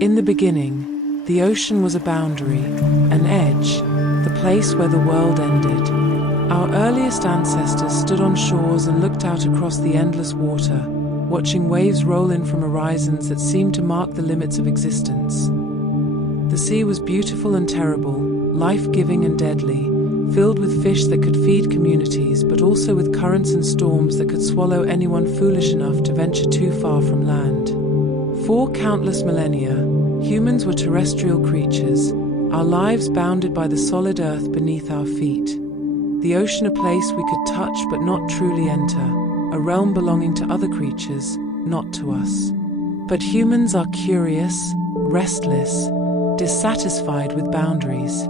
In the beginning, the ocean was a boundary, an edge, the place where the world ended. Our earliest ancestors stood on shores and looked out across the endless water, watching waves roll in from horizons that seemed to mark the limits of existence. The sea was beautiful and terrible, life-giving and deadly, filled with fish that could feed communities, but also with currents and storms that could swallow anyone foolish enough to venture too far from land. For countless millennia, humans were terrestrial creatures, our lives bounded by the solid earth beneath our feet. The ocean a place we could touch but not truly enter, a realm belonging to other creatures, not to us. But humans are curious, restless, dissatisfied with boundaries.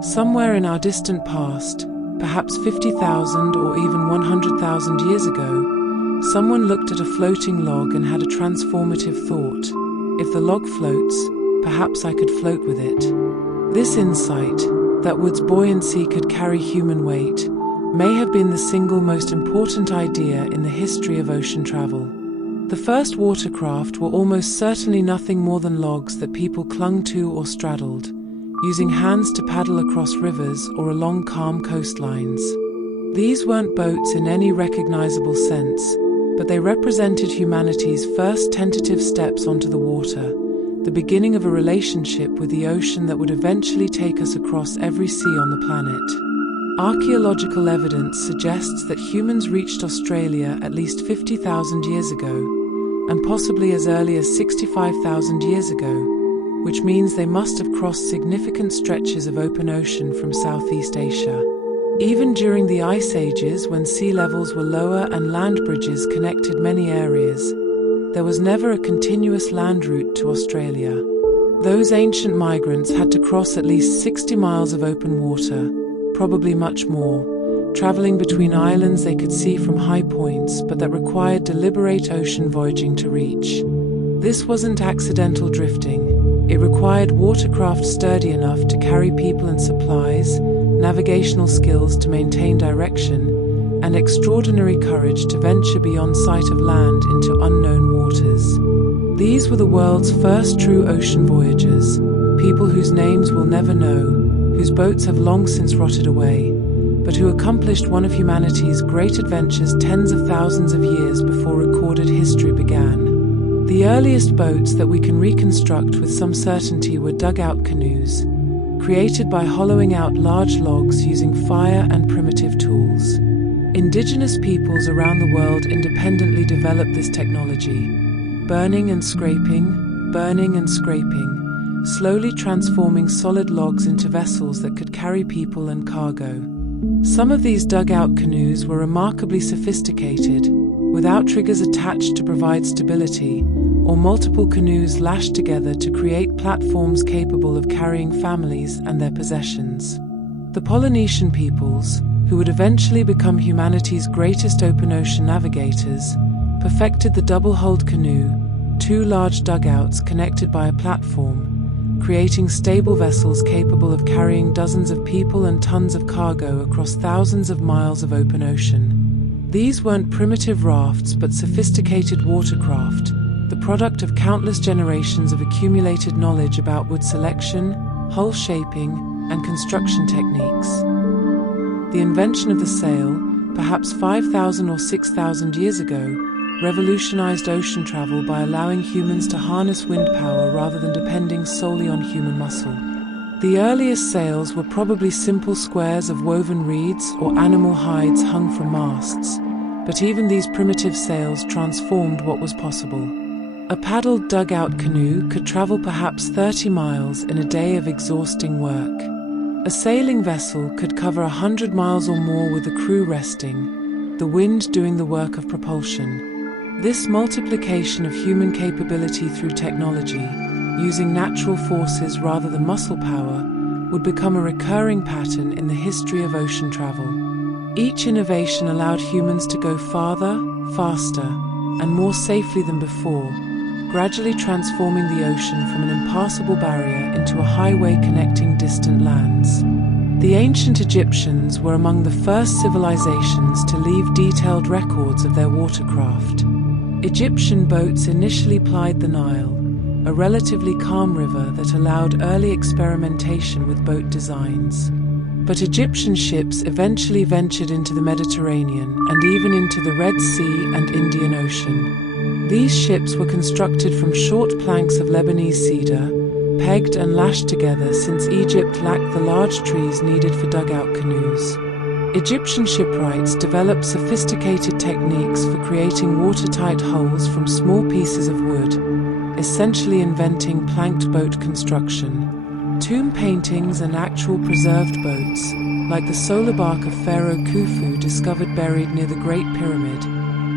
Somewhere in our distant past, perhaps 50,000 or even 100,000 years ago, someone looked at a floating log and had a transformative thought. If the log floats, perhaps I could float with it. This insight, that wood's buoyancy could carry human weight, may have been the single most important idea in the history of ocean travel. The first watercraft were almost certainly nothing more than logs that people clung to or straddled, using hands to paddle across rivers or along calm coastlines. These weren't boats in any recognizable sense, but they represented humanity's first tentative steps onto the water, the beginning of a relationship with the ocean that would eventually take us across every sea on the planet. Archaeological evidence suggests that humans reached Australia at least 50,000 years ago, and possibly as early as 65,000 years ago, which means they must have crossed significant stretches of open ocean from Southeast Asia. Even during the Ice Ages, when sea levels were lower and land bridges connected many areas, there was never a continuous land route to Australia. Those ancient migrants had to cross at least 60 miles of open water, probably much more, traveling between islands they could see from high points but that required deliberate ocean voyaging to reach. This wasn't accidental drifting. It required watercraft sturdy enough to carry people and supplies, navigational skills to maintain direction, and extraordinary courage to venture beyond sight of land into unknown waters. These were the world's first true ocean voyagers, people whose names we'll never know, whose boats have long since rotted away, but who accomplished one of humanity's great adventures tens of thousands of years before recorded history began. The earliest boats that we can reconstruct with some certainty were dugout canoes, created by hollowing out large logs using fire and primitive tools. Indigenous peoples around the world independently developed this technology, burning and scraping, slowly transforming solid logs into vessels that could carry people and cargo. Some of these dugout canoes were remarkably sophisticated, without triggers attached to provide stability, or multiple canoes lashed together to create platforms capable of carrying families and their possessions. The Polynesian peoples, who would eventually become humanity's greatest open ocean navigators, perfected the double-hulled canoe, two large dugouts connected by a platform, creating stable vessels capable of carrying dozens of people and tons of cargo across thousands of miles of open ocean. These weren't primitive rafts but sophisticated watercraft, the product of countless generations of accumulated knowledge about wood selection, hull shaping, and construction techniques. The invention of the sail, perhaps 5,000 or 6,000 years ago, revolutionized ocean travel by allowing humans to harness wind power rather than depending solely on human muscle. The earliest sails were probably simple squares of woven reeds or animal hides hung from masts, but even these primitive sails transformed what was possible. A paddled dugout canoe could travel perhaps 30 miles in a day of exhausting work. A sailing vessel could cover 100 miles or more with the crew resting, the wind doing the work of propulsion. This multiplication of human capability through technology, using natural forces rather than muscle power, would become a recurring pattern in the history of ocean travel. Each innovation allowed humans to go farther, faster, and more safely than before, gradually transforming the ocean from an impassable barrier into a highway connecting distant lands. The ancient Egyptians were among the first civilizations to leave detailed records of their watercraft. Egyptian boats initially plied the Nile, a relatively calm river that allowed early experimentation with boat designs. But Egyptian ships eventually ventured into the Mediterranean and even into the Red Sea and Indian Ocean. These ships were constructed from short planks of Lebanese cedar, pegged and lashed together since Egypt lacked the large trees needed for dugout canoes. Egyptian shipwrights developed sophisticated techniques for creating watertight hulls from small pieces of wood, essentially inventing planked boat construction. Tomb paintings and actual preserved boats, like the solar bark of Pharaoh Khufu discovered buried near the Great Pyramid,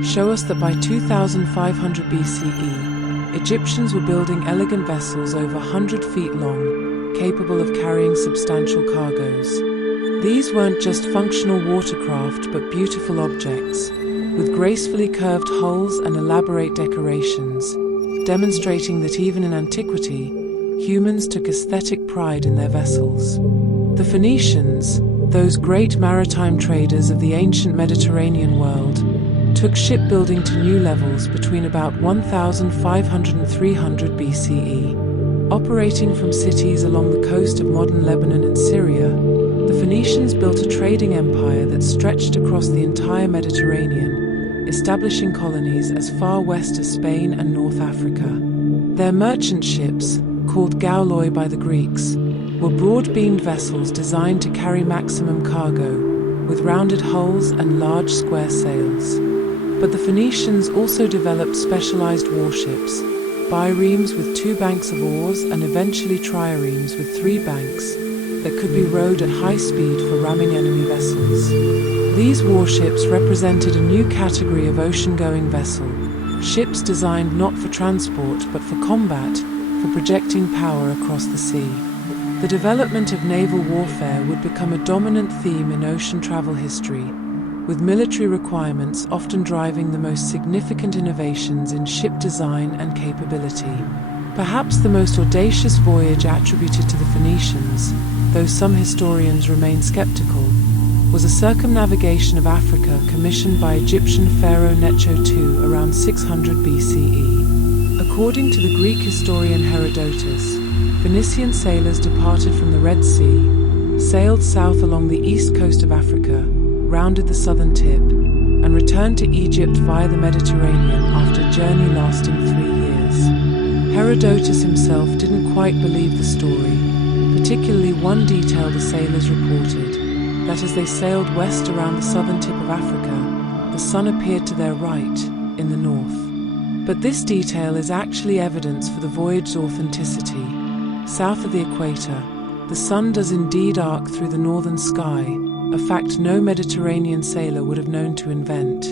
show us that by 2500 BCE, Egyptians were building elegant vessels over 100 feet long, capable of carrying substantial cargoes. These weren't just functional watercraft but beautiful objects, with gracefully curved hulls and elaborate decorations, demonstrating that even in antiquity, humans took aesthetic pride in their vessels. The Phoenicians, those great maritime traders of the ancient Mediterranean world, took shipbuilding to new levels between about 1500 and 300 BCE. Operating from cities along the coast of modern Lebanon and Syria, the Phoenicians built a trading empire that stretched across the entire Mediterranean, establishing colonies as far west as Spain and North Africa. Their merchant ships, called galleons by the Greeks, were broad-beamed vessels designed to carry maximum cargo, with rounded hulls and large square sails. But the Phoenicians also developed specialized warships, biremes with 2 banks of oars and eventually triremes with 3 banks, that could be rowed at high speed for ramming enemy vessels. These warships represented a new category of ocean-going vessel, ships designed not for transport but for combat, for projecting power across the sea. The development of naval warfare would become a dominant theme in ocean travel history, with military requirements often driving the most significant innovations in ship design and capability. Perhaps the most audacious voyage attributed to the Phoenicians, though some historians remain skeptical, was a circumnavigation of Africa commissioned by Egyptian pharaoh Necho II around 600 BCE. According to the Greek historian Herodotus, Phoenician sailors departed from the Red Sea, sailed south along the east coast of Africa, rounded the southern tip, and returned to Egypt via the Mediterranean after a journey lasting 3 years. Herodotus himself didn't quite believe the story, particularly one detail the sailors reported, that as they sailed west around the southern tip of Africa, the sun appeared to their right, in the north. But this detail is actually evidence for the voyage's authenticity. South of the equator, the sun does indeed arc through the northern sky, a fact no Mediterranean sailor would have known to invent.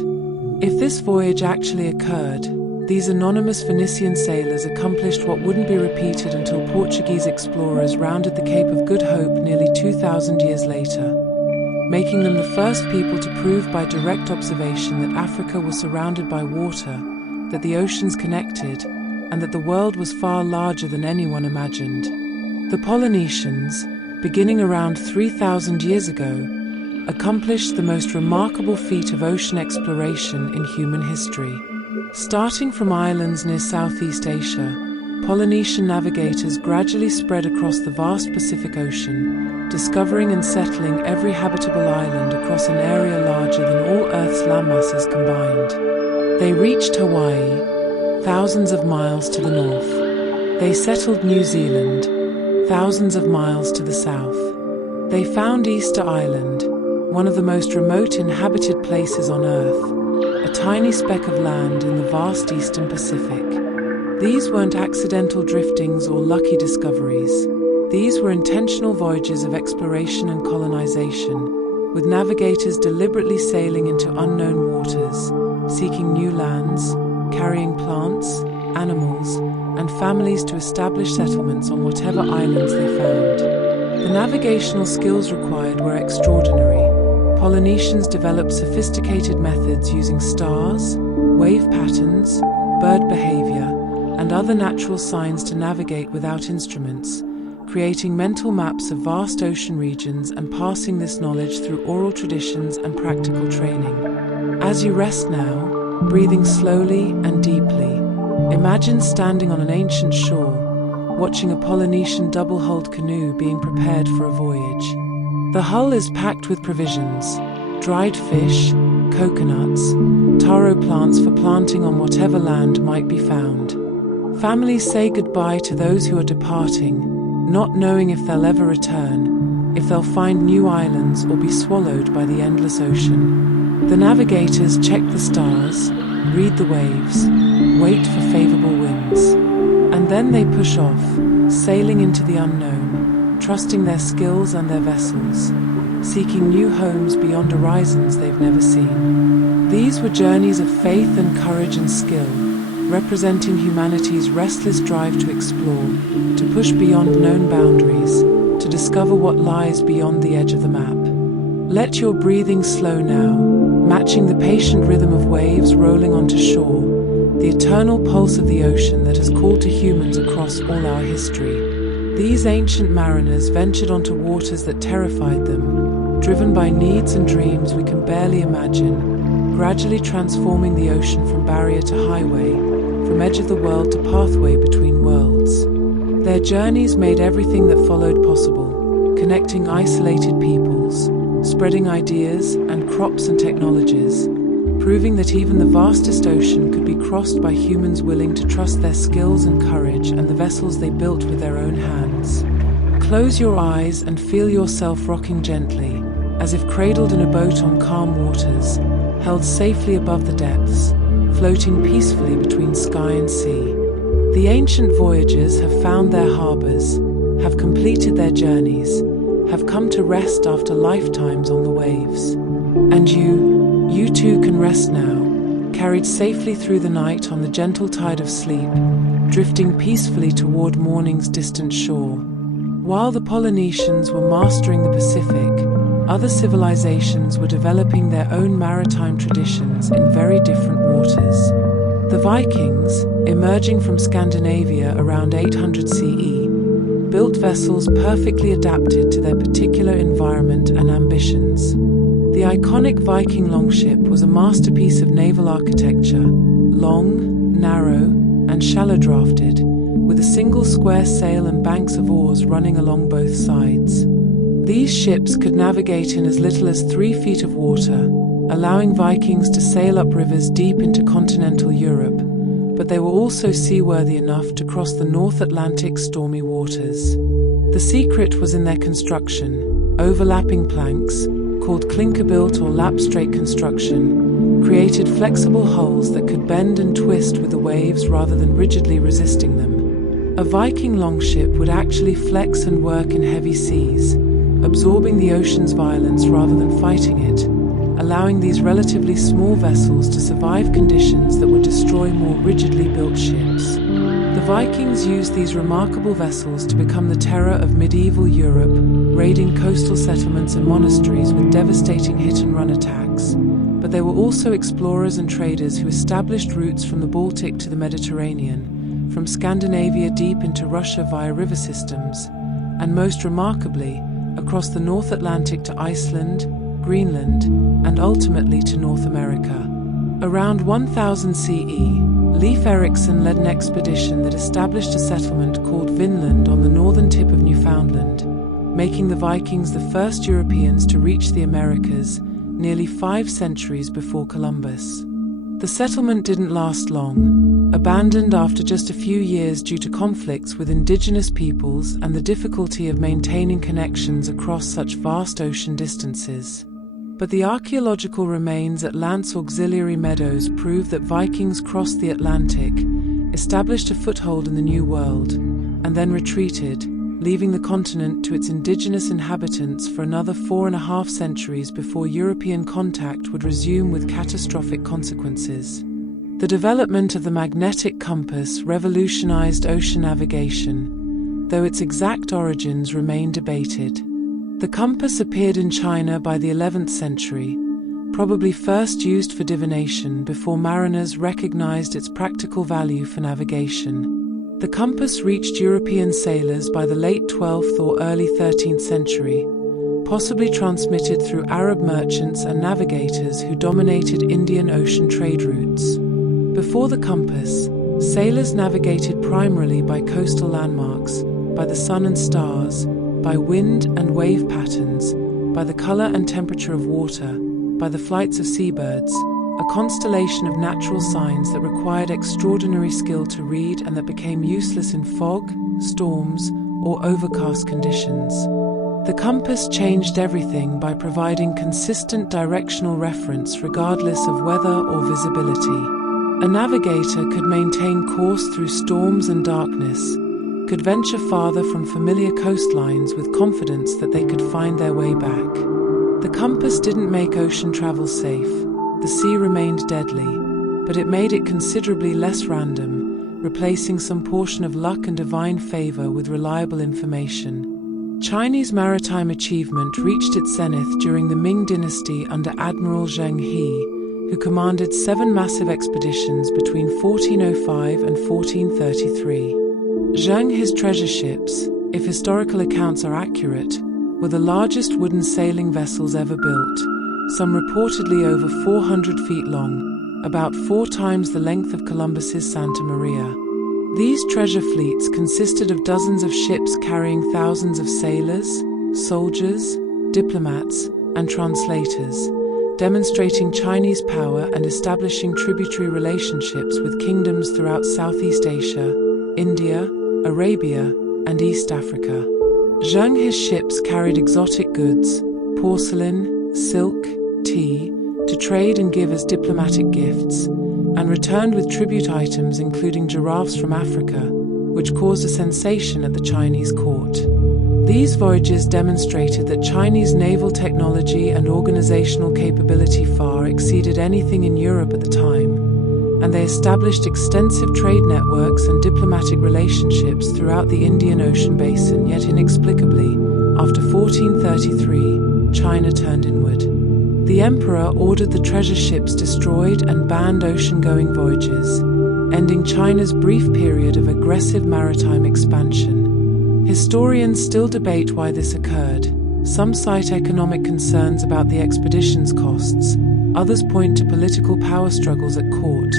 If this voyage actually occurred, these anonymous Phoenician sailors accomplished what wouldn't be repeated until Portuguese explorers rounded the Cape of Good Hope nearly 2,000 years later, making them the first people to prove by direct observation that Africa was surrounded by water, that the oceans connected, and that the world was far larger than anyone imagined. The Polynesians, beginning around 3,000 years ago, accomplished the most remarkable feat of ocean exploration in human history. Starting from islands near Southeast Asia, Polynesian navigators gradually spread across the vast Pacific Ocean, discovering and settling every habitable island across an area larger than all Earth's landmasses combined. They reached Hawaii, thousands of miles to the north. They settled New Zealand, thousands of miles to the south. They found Easter Island, one of the most remote inhabited places on Earth, a tiny speck of land in the vast eastern Pacific. These weren't accidental driftings or lucky discoveries. These were intentional voyages of exploration and colonization, with navigators deliberately sailing into unknown waters, seeking new lands, carrying plants, animals, and families to establish settlements on whatever islands they found. The navigational skills required were extraordinary. Polynesians developed sophisticated methods using stars, wave patterns, bird behavior, and other natural signs to navigate without instruments, creating mental maps of vast ocean regions and passing this knowledge through oral traditions and practical training. As you rest now, breathing slowly and deeply, Imagine standing on an ancient shore, watching a Polynesian double-hulled canoe being prepared for a voyage. The hull is packed with provisions, dried fish, coconuts, taro plants for planting on whatever land might be found. Families say goodbye to those who are departing, not knowing if they'll ever return, if they'll find new islands or be swallowed by the endless ocean. The navigators check the stars, read the waves, wait for favorable winds. And then they push off, sailing into the unknown, trusting their skills and their vessels, seeking new homes beyond horizons they've never seen. These were journeys of faith and courage and skill, representing humanity's restless drive to explore, to push beyond known boundaries, to discover what lies beyond the edge of the map. Let your breathing slow now, matching the patient rhythm of waves rolling onto shore, the eternal pulse of the ocean that has called to humans across all our history. These ancient mariners ventured onto waters that terrified them, driven by needs and dreams we can barely imagine, gradually transforming the ocean from barrier to highway, from edge of the world to pathway between worlds. Their journeys made everything that followed possible, connecting isolated peoples, spreading ideas and crops and technologies, proving that even the vastest ocean could be crossed by humans willing to trust their skills and courage and the vessels they built with their own hands. Close your eyes and feel yourself rocking gently, as if cradled in a boat on calm waters, held safely above the depths, floating peacefully between sky and sea. The ancient voyagers have found their harbors, have completed their journeys, have come to rest after lifetimes on the waves. And you too can rest now, carried safely through the night on the gentle tide of sleep, drifting peacefully toward morning's distant shore. While the Polynesians were mastering the Pacific, other civilizations were developing their own maritime traditions in very different waters. The Vikings, emerging from Scandinavia around 800 CE, built vessels perfectly adapted to their particular environment and ambitions. The iconic Viking longship was a masterpiece of naval architecture, long, narrow, and shallow-drafted, with a single square sail and banks of oars running along both sides. These ships could navigate in as little as 3 feet of water, allowing Vikings to sail up rivers deep into continental Europe, but they were also seaworthy enough to cross the North Atlantic's stormy waters. The secret was in their construction. Overlapping planks, called clinker-built or lap-straight construction, created flexible hulls that could bend and twist with the waves rather than rigidly resisting them. A Viking longship would actually flex and work in heavy seas, absorbing the ocean's violence rather than fighting it, allowing these relatively small vessels to survive conditions that would destroy more rigidly built ships. The Vikings used these remarkable vessels to become the terror of medieval Europe, raiding coastal settlements and monasteries with devastating hit-and-run attacks. But they were also explorers and traders who established routes from the Baltic to the Mediterranean, from Scandinavia deep into Russia via river systems, and most remarkably, across the North Atlantic to Iceland, Greenland, and ultimately to North America. Around 1000 CE, Leif Erikson led an expedition that established a settlement called Vinland on the northern tip of Newfoundland, making the Vikings the first Europeans to reach the Americas nearly 5 centuries before Columbus. The settlement didn't last long, abandoned after just a few years due to conflicts with indigenous peoples and the difficulty of maintaining connections across such vast ocean distances. But the archaeological remains at Lance Auxiliary Meadows prove that Vikings crossed the Atlantic, established a foothold in the New World, and then retreated, leaving the continent to its indigenous inhabitants for another 4.5 centuries before European contact would resume with catastrophic consequences. The development of the magnetic compass revolutionized ocean navigation, though its exact origins remain debated. The compass appeared in China by the 11th century, probably first used for divination before mariners recognized its practical value for navigation. The compass reached European sailors by the late 12th or early 13th century, possibly transmitted through Arab merchants and navigators who dominated Indian Ocean trade routes. Before the compass, Sailors navigated primarily by coastal landmarks, by the sun and stars, by wind and wave patterns, by the color and temperature of water, by the flights of seabirds, a constellation of natural signs that required extraordinary skill to read and that became useless in fog, storms, or overcast conditions. The compass changed everything by providing consistent directional reference regardless of weather or visibility. A navigator could maintain course through storms and darkness, could venture farther from familiar coastlines with confidence that they could find their way back. The compass didn't make ocean travel safe. The sea remained deadly, but it made it considerably less random, replacing some portion of luck and divine favor with reliable information. Chinese maritime achievement reached its zenith during the Ming Dynasty under Admiral Zheng He, who commanded 7 massive expeditions between 1405 and 1433. Zheng He's treasure ships, if historical accounts are accurate, were the largest wooden sailing vessels ever built, some reportedly over 400 feet long, about 4 times the length of Columbus's Santa Maria. These treasure fleets consisted of dozens of ships carrying thousands of sailors, soldiers, diplomats, and translators, demonstrating Chinese power and establishing tributary relationships with kingdoms throughout Southeast Asia, India, Arabia, and East Africa. Zheng He's ships carried exotic goods, porcelain, silk, tea, to trade and give as diplomatic gifts, and returned with tribute items including giraffes from Africa, which caused a sensation at the Chinese court. These voyages demonstrated that Chinese naval technology and organizational capability far exceeded anything in Europe at the time, and they established extensive trade networks and diplomatic relationships throughout the Indian Ocean basin. Yet inexplicably, after 1433, China turned inward. The emperor ordered the treasure ships destroyed and banned ocean-going voyages, ending China's brief period of aggressive maritime expansion. Historians still debate why this occurred. Some cite economic concerns about the expedition's costs, others point to political power struggles at court.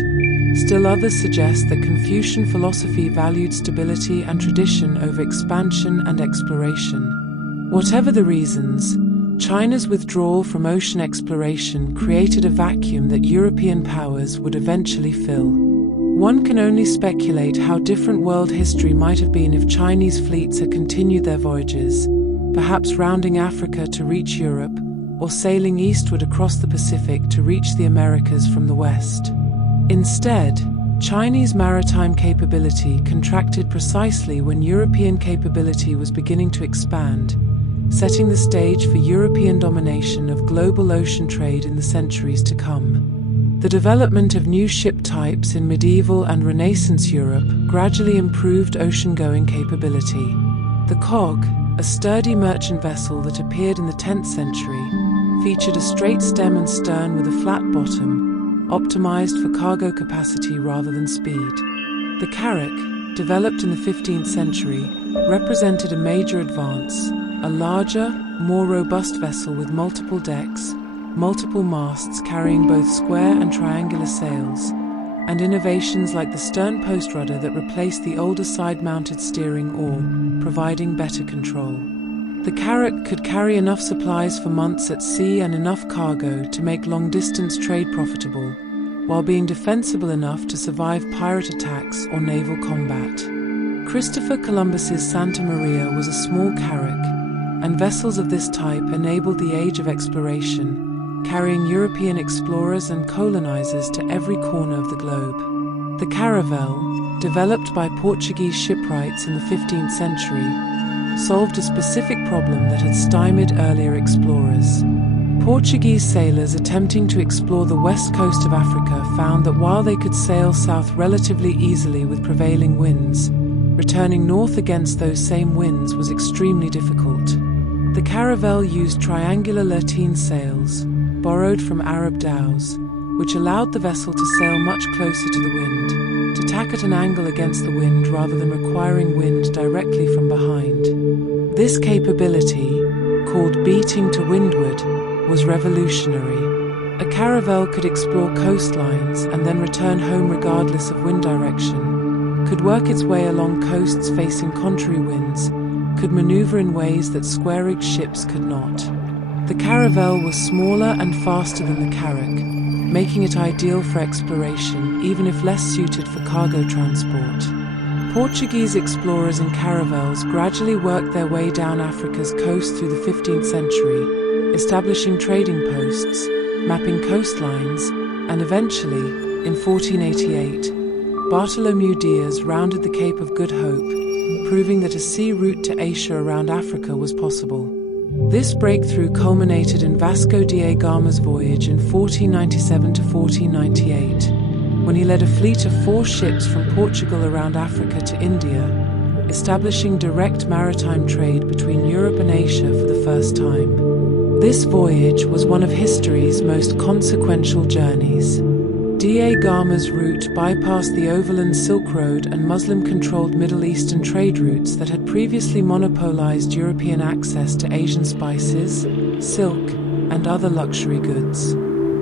Still others suggest that Confucian philosophy valued stability and tradition over expansion and exploration. Whatever the reasons, China's withdrawal from ocean exploration created a vacuum that European powers would eventually fill. One can only speculate how different world history might have been if Chinese fleets had continued their voyages, perhaps rounding Africa to reach Europe, or sailing eastward across the Pacific to reach the Americas from the west. Instead, Chinese maritime capability contracted precisely when European capability was beginning to expand, setting the stage for European domination of global ocean trade in the centuries to come. The development of new ship types in medieval and Renaissance Europe gradually improved ocean-going capability. The cog, a sturdy merchant vessel that appeared in the 10th century, featured a straight stem and stern with a flat bottom, optimized for cargo capacity rather than speed. The carrack, developed in the 15th century, represented a major advance, a larger, more robust vessel with multiple decks, multiple masts carrying both square and triangular sails, and innovations like the stern post rudder that replaced the older side-mounted steering oar, providing better control. The carrack could carry enough supplies for months at sea and enough cargo to make long-distance trade profitable, while being defensible enough to survive pirate attacks or naval combat. Christopher Columbus's Santa Maria was a small carrack, and vessels of this type enabled the age of exploration, carrying European explorers and colonizers to every corner of the globe. The caravel, developed by Portuguese shipwrights in the 15th century, solved a specific problem that had stymied earlier explorers. Portuguese sailors attempting to explore the west coast of Africa found that while they could sail south relatively easily with prevailing winds, returning north against those same winds was extremely difficult. The caravel used triangular lateen sails, borrowed from Arab dhows, which allowed the vessel to sail much closer to the wind, to tack at an angle against the wind rather than requiring wind directly from behind. This capability, called beating to windward, was revolutionary. A caravel could explore coastlines and then return home regardless of wind direction, could work its way along coasts facing contrary winds, could maneuver in ways that square-rigged ships could not. The caravel was smaller and faster than the carrack, making it ideal for exploration, even if less suited for cargo transport. Portuguese explorers in caravels gradually worked their way down Africa's coast through the 15th century, establishing trading posts, mapping coastlines, and eventually, in 1488, Bartholomew Diaz rounded the Cape of Good Hope, proving that a sea route to Asia around Africa was possible. This breakthrough culminated in Vasco da Gama's voyage in 1497 to 1498, when he led a fleet of 4 ships from Portugal around Africa to India, establishing direct maritime trade between Europe and Asia for the first time. This voyage was one of history's most consequential journeys. Da Gama's route bypassed the overland Silk Road and Muslim-controlled Middle Eastern trade routes that had previously monopolized European access to Asian spices, silk, and other luxury goods.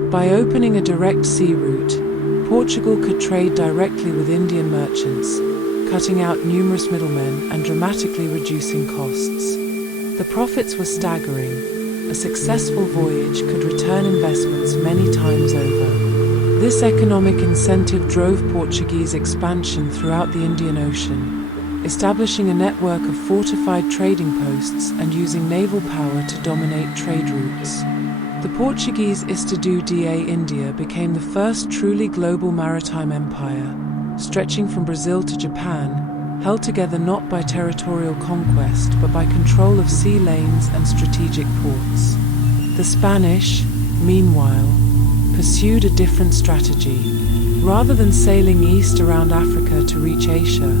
By opening a direct sea route, Portugal could trade directly with Indian merchants, cutting out numerous middlemen and dramatically reducing costs. The profits were staggering. A successful voyage could return investments many times over. This economic incentive drove Portuguese expansion throughout the Indian Ocean, establishing a network of fortified trading posts and using naval power to dominate trade routes. The Portuguese Estado da India became the first truly global maritime empire, stretching from Brazil to Japan, held together not by territorial conquest but by control of sea lanes and strategic ports. The Spanish, meanwhile, pursued a different strategy. Rather than sailing east around Africa to reach Asia,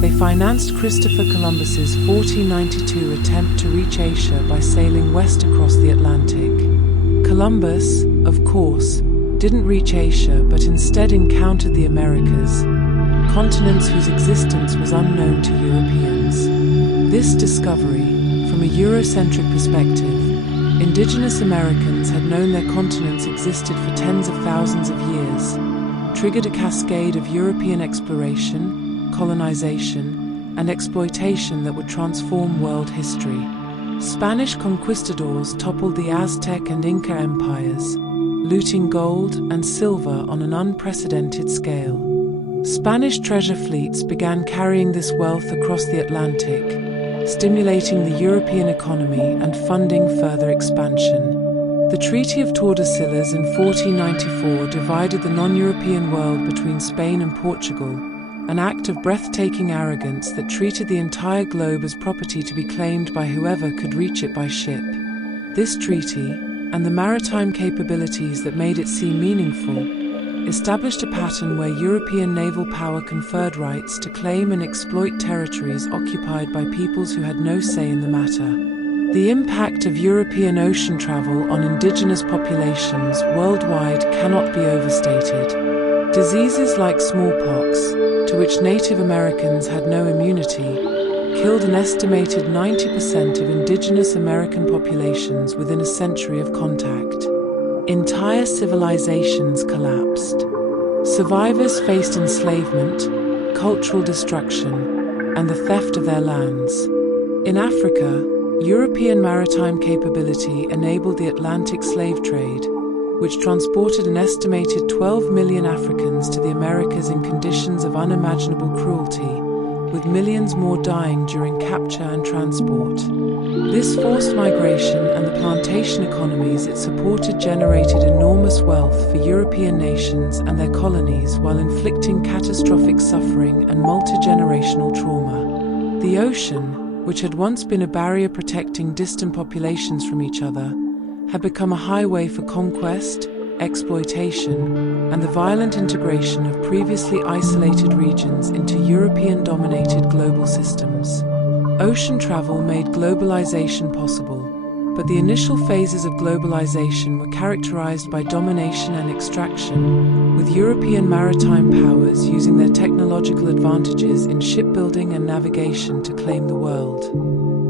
they financed Christopher Columbus's 1492 attempt to reach Asia by sailing west across the Atlantic. Columbus, of course, didn't reach Asia but instead encountered the Americas, continents whose existence was unknown to Europeans. This discovery, from a Eurocentric perspective, indigenous Americans had known their continents existed for tens of thousands of years, triggered a cascade of European exploration, colonization, and exploitation that would transform world history. Spanish conquistadors toppled the Aztec and Inca empires, looting gold and silver on an unprecedented scale. Spanish treasure fleets began carrying this wealth across the Atlantic, stimulating the European economy and funding further expansion. The Treaty of Tordesillas in 1494 divided the non-European world between Spain and Portugal, an act of breathtaking arrogance that treated the entire globe as property to be claimed by whoever could reach it by ship. This treaty, and the maritime capabilities that made it seem meaningful, established a pattern where European naval power conferred rights to claim and exploit territories occupied by peoples who had no say in the matter. The impact of European ocean travel on indigenous populations worldwide cannot be overstated. Diseases like smallpox, to which Native Americans had no immunity, killed an estimated 90% of indigenous American populations within a century of contact. Entire civilizations collapsed. Survivors faced enslavement, cultural destruction, and the theft of their lands. In Africa, European maritime capability enabled the Atlantic slave trade, which transported an estimated 12 million Africans to the Americas in conditions of unimaginable cruelty, with millions more dying during capture and transport. This forced migration and the plantation economies it supported generated enormous wealth for European nations and their colonies while inflicting catastrophic suffering and multi-generational trauma. The ocean, which had once been a barrier protecting distant populations from each other, had become a highway for conquest, exploitation, and the violent integration of previously isolated regions into European-dominated global systems. Ocean travel made globalization possible, but the initial phases of globalization were characterized by domination and extraction, with European maritime powers using their technological advantages in shipbuilding and navigation to claim the world.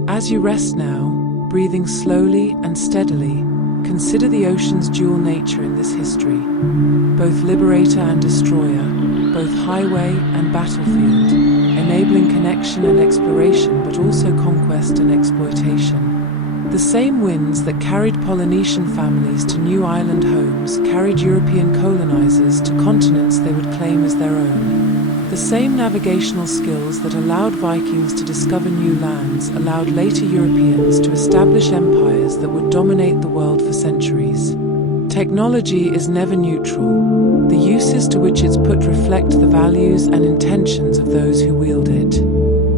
As you rest now, breathing slowly and steadily, Consider the ocean's dual nature in this history, both liberator and destroyer, both highway and battlefield, enabling connection and exploration, but also conquest and exploitation. The same winds that carried Polynesian families to new island homes carried European colonizers to continents they would claim as their own. The same navigational skills that allowed Vikings to discover new lands allowed later Europeans to establish empires that would dominate the world for centuries. Technology is never neutral. The uses to which it's put reflect the values and intentions of those who wield it.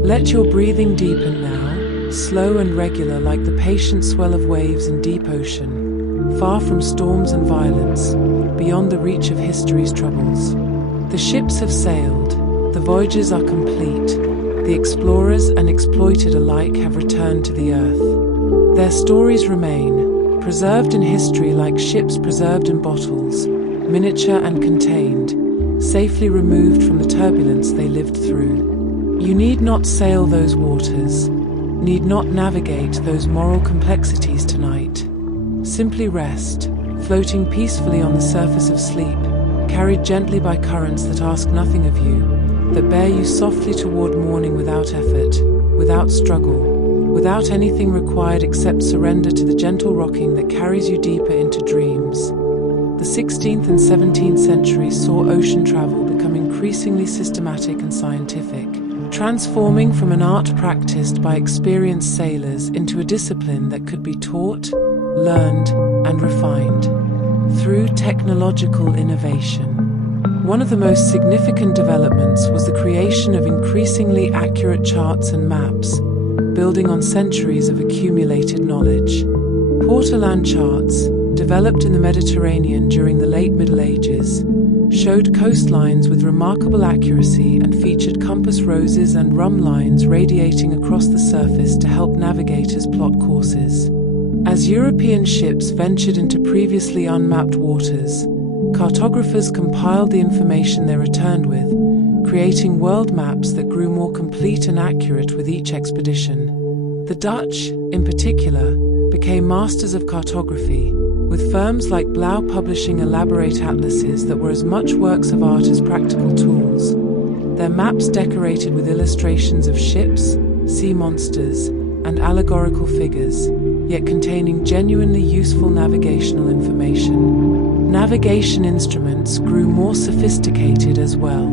Let your breathing deepen now, slow and regular like the patient swell of waves in deep ocean, far from storms and violence, beyond the reach of history's troubles. The ships have sailed, the voyages are complete, the explorers and exploited alike have returned to the earth. Their stories remain, preserved in history like ships preserved in bottles, miniature and contained, safely removed from the turbulence they lived through. You need not sail those waters, need not navigate those moral complexities tonight. Simply rest, floating peacefully on the surface of sleep, carried gently by currents that ask nothing of you, that bear you softly toward morning without effort, without struggle, without anything required except surrender to the gentle rocking that carries you deeper into dreams. The 16th and 17th centuries saw ocean travel become increasingly systematic and scientific, transforming from an art practiced by experienced sailors into a discipline that could be taught, learned, and refined through technological innovation. One of the most significant developments was the creation of increasingly accurate charts and maps, building on centuries of accumulated knowledge. Port-o-land charts, developed in the Mediterranean during the late Middle Ages, showed coastlines with remarkable accuracy and featured compass roses and rum lines radiating across the surface to help navigators plot courses. As European ships ventured into previously unmapped waters, cartographers compiled the information they returned with, creating world maps that grew more complete and accurate with each expedition. The Dutch, in particular, became masters of cartography, with firms like Blauw publishing elaborate atlases that were as much works of art as practical tools, their maps decorated with illustrations of ships, sea monsters, and allegorical figures, yet containing genuinely useful navigational information. Navigation instruments grew more sophisticated as well.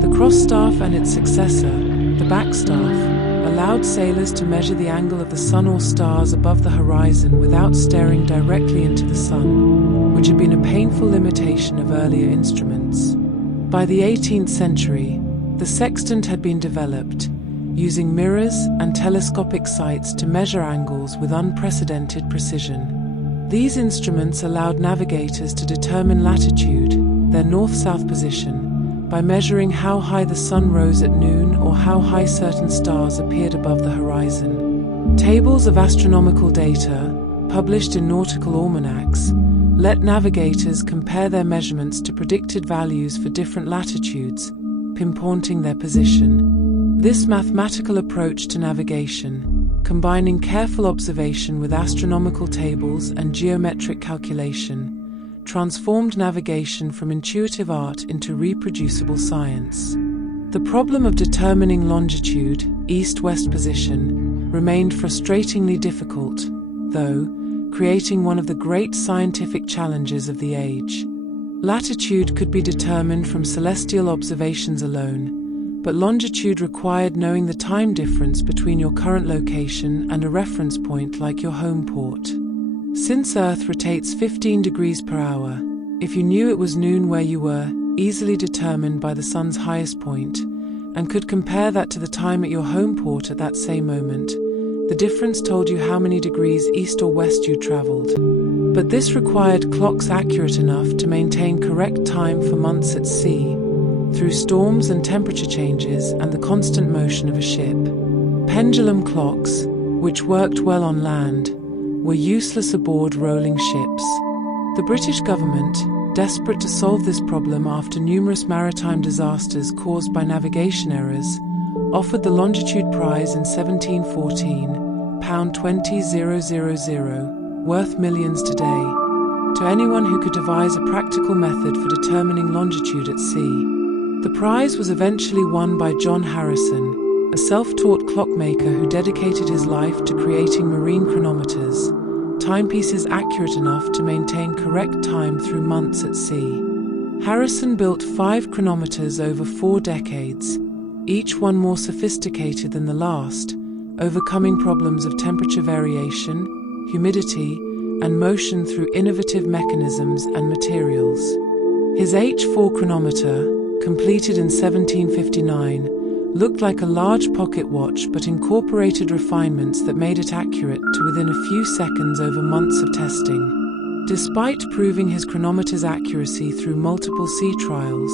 The crossstaff and its successor, the backstaff, allowed sailors to measure the angle of the sun or stars above the horizon without staring directly into the sun, which had been a painful limitation of earlier instruments. By the 18th century, the sextant had been developed, using mirrors and telescopic sights to measure angles with unprecedented precision. These instruments allowed navigators to determine latitude, their north-south position, by measuring how high the sun rose at noon or how high certain stars appeared above the horizon. Tables of astronomical data, published in nautical almanacs, let navigators compare their measurements to predicted values for different latitudes, pinpointing their position. This mathematical approach to navigation, combining careful observation with astronomical tables and geometric calculation, transformed navigation from intuitive art into reproducible science. The problem of determining longitude, east-west position, remained frustratingly difficult, though, creating one of the great scientific challenges of the age. Latitude could be determined from celestial observations alone, but longitude required knowing the time difference between your current location and a reference point like your home port. Since Earth rotates 15 degrees per hour, if you knew it was noon where you were, easily determined by the sun's highest point, and could compare that to the time at your home port at that same moment, the difference told you how many degrees east or west you traveled. But this required clocks accurate enough to maintain correct time for months at sea, through storms and temperature changes and the constant motion of a ship. Pendulum clocks, which worked well on land, were useless aboard rolling ships. The British government, desperate to solve this problem after numerous maritime disasters caused by navigation errors, offered the longitude prize in 1714, £20,000, worth millions today, to anyone who could devise a practical method for determining longitude at sea. The prize was eventually won by John Harrison, a self-taught clockmaker who dedicated his life to creating marine chronometers, timepieces accurate enough to maintain correct time through months at sea. Harrison built 5 chronometers over 4 decades, each one more sophisticated than the last, overcoming problems of temperature variation, humidity, and motion through innovative mechanisms and materials. His H4 chronometer, completed in 1759, looked like a large pocket watch but incorporated refinements that made it accurate to within a few seconds over months of testing. Despite proving his chronometer's accuracy through multiple sea trials,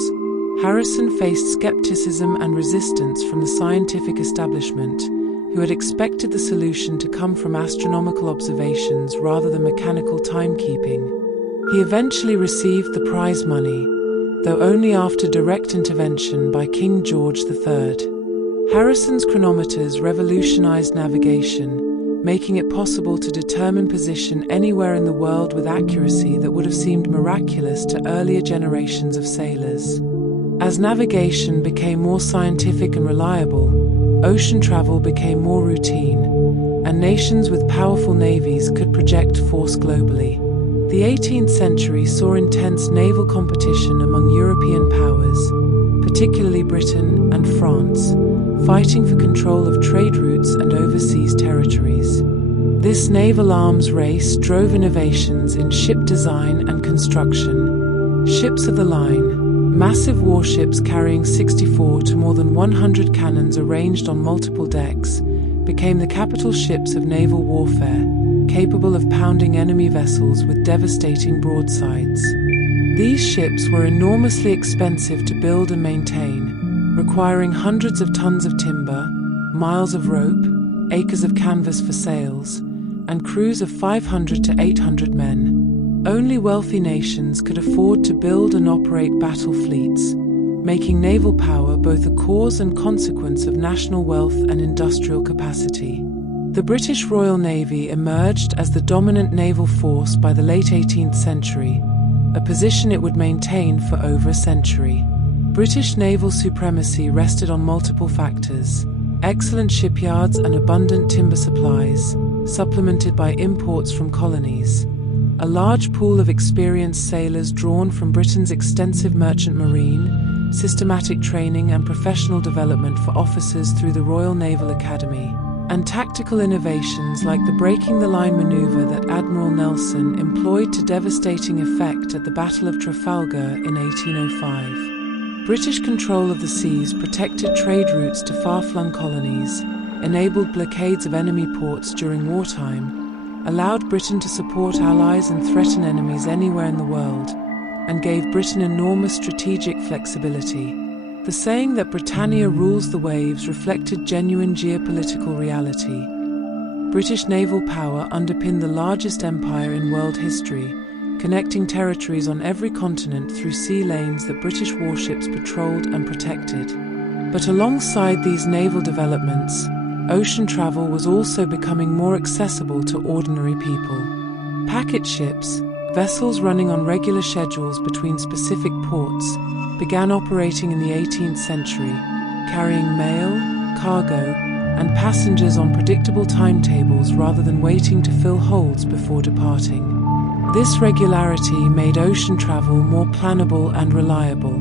Harrison faced skepticism and resistance from the scientific establishment, who had expected the solution to come from astronomical observations rather than mechanical timekeeping. He eventually received the prize money, though only after direct intervention by King George III. Harrison's chronometers revolutionized navigation, making it possible to determine position anywhere in the world with accuracy that would have seemed miraculous to earlier generations of sailors. As navigation became more scientific and reliable, ocean travel became more routine, and nations with powerful navies could project force globally. The 18th century saw intense naval competition among European powers, particularly Britain and France, fighting for control of trade routes and overseas territories. This naval arms race drove innovations in ship design and construction. Ships of the line, massive warships carrying 64 to more than 100 cannons arranged on multiple decks, became the capital ships of naval warfare, capable of pounding enemy vessels with devastating broadsides. These ships were enormously expensive to build and maintain, requiring hundreds of tons of timber, miles of rope, acres of canvas for sails, and crews of 500 to 800 men. Only wealthy nations could afford to build and operate battle fleets, making naval power both a cause and consequence of national wealth and industrial capacity. The British Royal Navy emerged as the dominant naval force by the late 18th century, a position it would maintain for over a century. British naval supremacy rested on multiple factors: excellent shipyards and abundant timber supplies, supplemented by imports from colonies, a large pool of experienced sailors drawn from Britain's extensive merchant marine, systematic training and professional development for officers through the Royal Naval Academy, and tactical innovations like the breaking the line maneuver that Admiral Nelson employed to devastating effect at the Battle of Trafalgar in 1805. British control of the seas protected trade routes to far-flung colonies, enabled blockades of enemy ports during wartime, allowed Britain to support allies and threaten enemies anywhere in the world, and gave Britain enormous strategic flexibility. The saying that Britannia rules the waves reflected genuine geopolitical reality. British naval power underpinned the largest empire in world history, connecting territories on every continent through sea lanes that British warships patrolled and protected. But alongside these naval developments, ocean travel was also becoming more accessible to ordinary people. Packet ships, vessels running on regular schedules between specific ports, began operating in the 18th century, carrying mail, cargo, and passengers on predictable timetables rather than waiting to fill holds before departing. This regularity made ocean travel more plannable and reliable.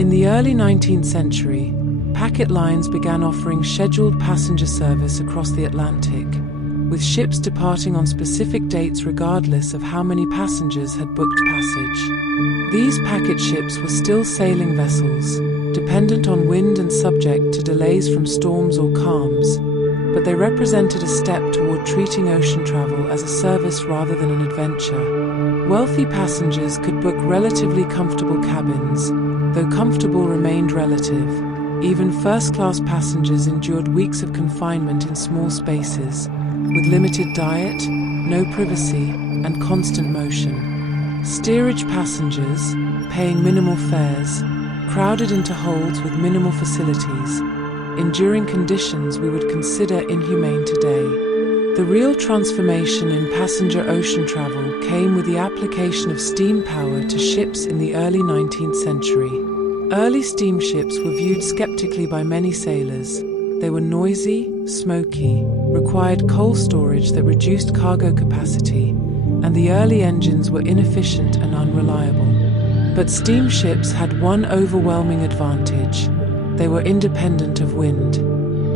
In the early 19th century, packet lines began offering scheduled passenger service across the Atlantic, with ships departing on specific dates regardless of how many passengers had booked passage. These packet ships were still sailing vessels, dependent on wind and subject to delays from storms or calms, but they represented a step toward treating ocean travel as a service rather than an adventure. Wealthy passengers could book relatively comfortable cabins, though comfortable remained relative. Even first-class passengers endured weeks of confinement in small spaces, with limited diet, no privacy, and constant motion. Steerage passengers, paying minimal fares, crowded into holds with minimal facilities, enduring conditions we would consider inhumane today. The real transformation in passenger ocean travel came with the application of steam power to ships in the early 19th century. Early steamships were viewed skeptically by many sailors. They were noisy, smoky, required coal storage that reduced cargo capacity, and the early engines were inefficient and unreliable. But steamships had one overwhelming advantage: they were independent of wind.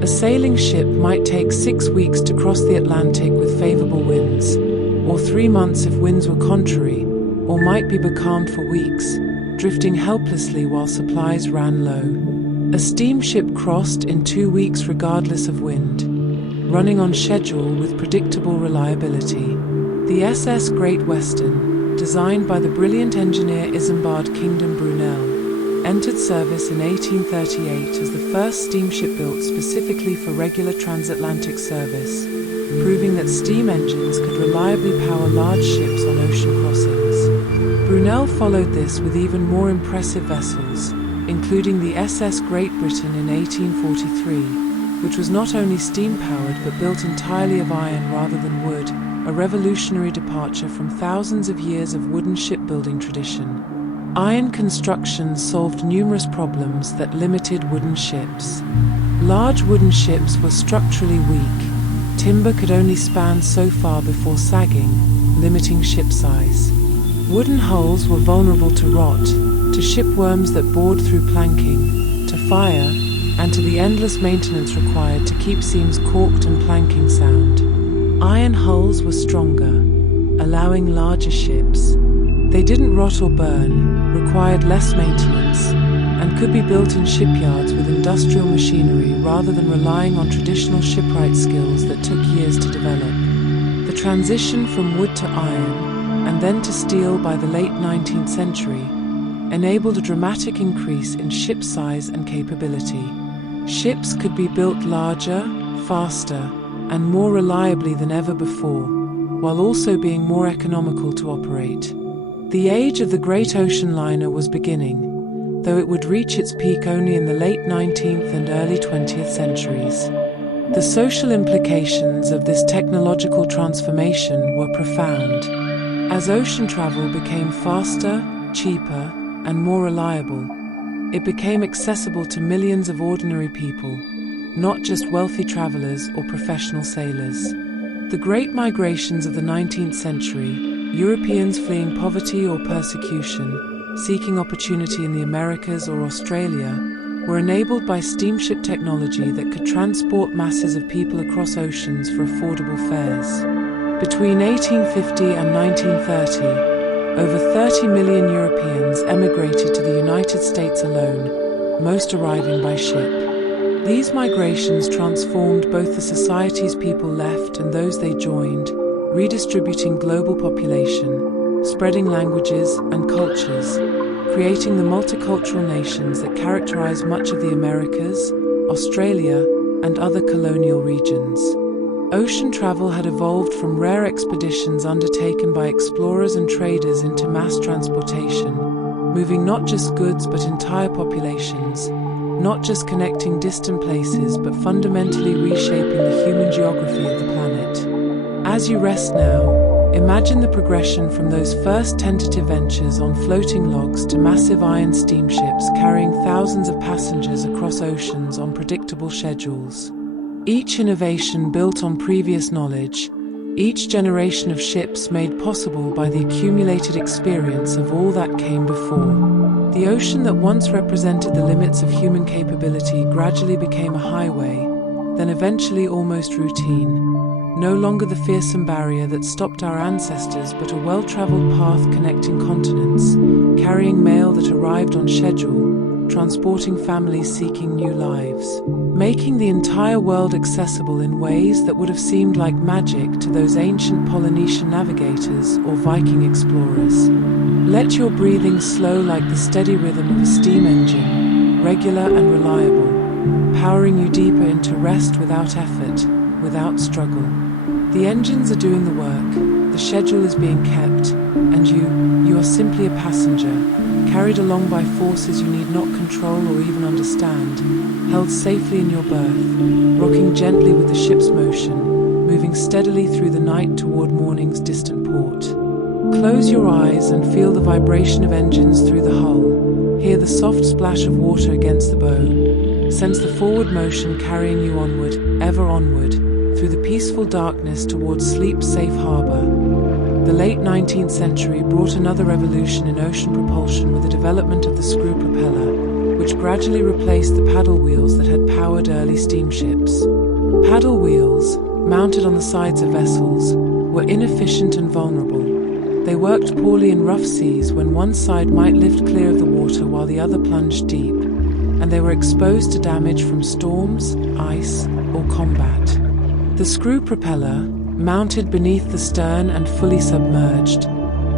A sailing ship might take 6 weeks to cross the Atlantic with favorable winds, or 3 months if winds were contrary, or might be becalmed for weeks, drifting helplessly while supplies ran low. A steamship crossed in 2 weeks regardless of wind, running on schedule with predictable reliability. The SS Great Western, designed by the brilliant engineer Isambard Kingdom Brunel, entered service in 1838 as the first steamship built specifically for regular transatlantic service, proving that steam engines could reliably power large ships on ocean crossings. Brunel followed this with even more impressive vessels, including the SS Great Britain in 1843, which was not only steam-powered but built entirely of iron rather than wood, a revolutionary departure from thousands of years of wooden shipbuilding tradition. Iron construction solved numerous problems that limited wooden ships. Large wooden ships were structurally weak. Timber could only span so far before sagging, limiting ship size. Wooden hulls were vulnerable to rot, to shipworms that bored through planking, to fire, and to the endless maintenance required to keep seams caulked and planking sound. Iron hulls were stronger, allowing larger ships. They didn't rot or burn, required less maintenance, and could be built in shipyards with industrial machinery rather than relying on traditional shipwright skills that took years to develop. The transition from wood to iron, and then to steel by the late 19th century, enabled a dramatic increase in ship size and capability. Ships could be built larger, faster, and more reliably than ever before, while also being more economical to operate. The age of the great ocean liner was beginning, though it would reach its peak only in the late 19th and early 20th centuries. The social implications of this technological transformation were profound. As ocean travel became faster, cheaper, and more reliable, it became accessible to millions of ordinary people, not just wealthy travelers or professional sailors. The great migrations of the 19th century, Europeans fleeing poverty or persecution, seeking opportunity in the Americas or Australia, were enabled by steamship technology that could transport masses of people across oceans for affordable fares. Between 1850 and 1930, over 30 million Europeans emigrated to the United States alone, most arriving by ship. These migrations transformed both the societies people left and those they joined, redistributing global population, spreading languages and cultures, creating the multicultural nations that characterize much of the Americas, Australia, and other colonial regions. Ocean travel had evolved from rare expeditions undertaken by explorers and traders into mass transportation, moving not just goods but entire populations, not just connecting distant places but fundamentally reshaping the human geography of the planet. As you rest now, imagine the progression from those first tentative ventures on floating logs to massive iron steamships carrying thousands of passengers across oceans on predictable schedules. Each innovation built on previous knowledge, each generation of ships made possible by the accumulated experience of all that came before. The ocean that once represented the limits of human capability gradually became a highway, then eventually almost routine. No longer the fearsome barrier that stopped our ancestors, but a well-traveled path connecting continents, carrying mail that arrived on schedule, transporting families seeking new lives, making the entire world accessible in ways that would have seemed like magic to those ancient Polynesian navigators or Viking explorers. Let your breathing slow like the steady rhythm of a steam engine, regular and reliable, powering you deeper into rest without effort, without struggle. The engines are doing the work, the schedule is being kept, and you are simply a passenger, carried along by forces you need not control or even understand, held safely in your berth, rocking gently with the ship's motion, moving steadily through the night toward morning's distant port. Close your eyes and feel the vibration of engines through the hull. Hear the soft splash of water against the bow. Sense the forward motion carrying you onward, ever onward, through the peaceful darkness towards Sleep's safe harbor. The late 19th century brought another revolution in ocean propulsion with the development of the screw propeller, which gradually replaced the paddle wheels that had powered early steamships. Paddle wheels, mounted on the sides of vessels, were inefficient and vulnerable. They worked poorly in rough seas when one side might lift clear of the water while the other plunged deep, and they were exposed to damage from storms, ice, or combat. The screw propeller, mounted beneath the stern and fully submerged,